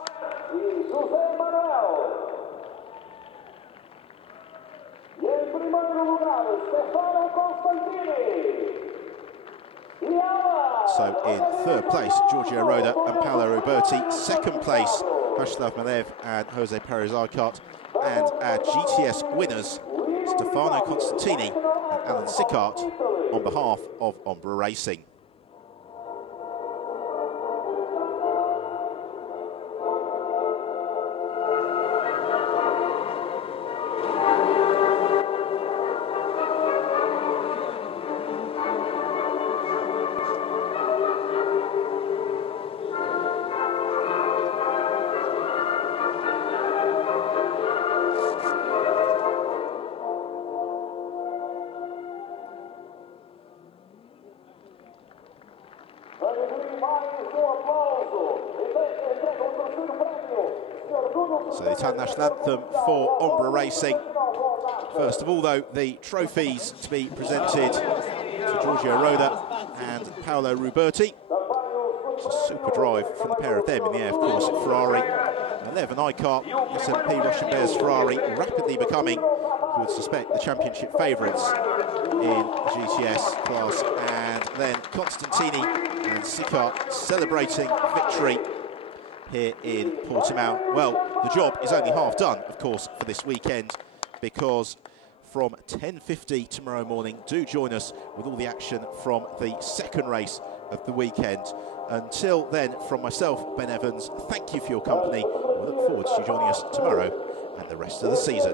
So in third place, Giorgio Roda and Paolo Ruberti. Second place, Václav Malev and Jose Perez Arcot. And our GTS winners, Stefano Constantini and Alan Sickart, on behalf of Ombra Racing. So the Italian national anthem for Ombra Racing. First of all, though, the trophies to be presented to Giorgio Roda and Paolo Ruberti. It's a super drive from the pair of them in the air, of course, at Ferrari. 11 Icar, SMP Russian Bears Ferrari, rapidly becoming, you would suspect, the championship favourites in the GTS class. And then Constantini and Sickart celebrating victory here in Portimao. Well, the job is only half done, of course, for this weekend, because from 10:50 tomorrow morning, do join us with all the action from the second race of the weekend. Until then, from myself, Ben Evans, thank you for your company. We look forward to you joining us tomorrow and the rest of the season.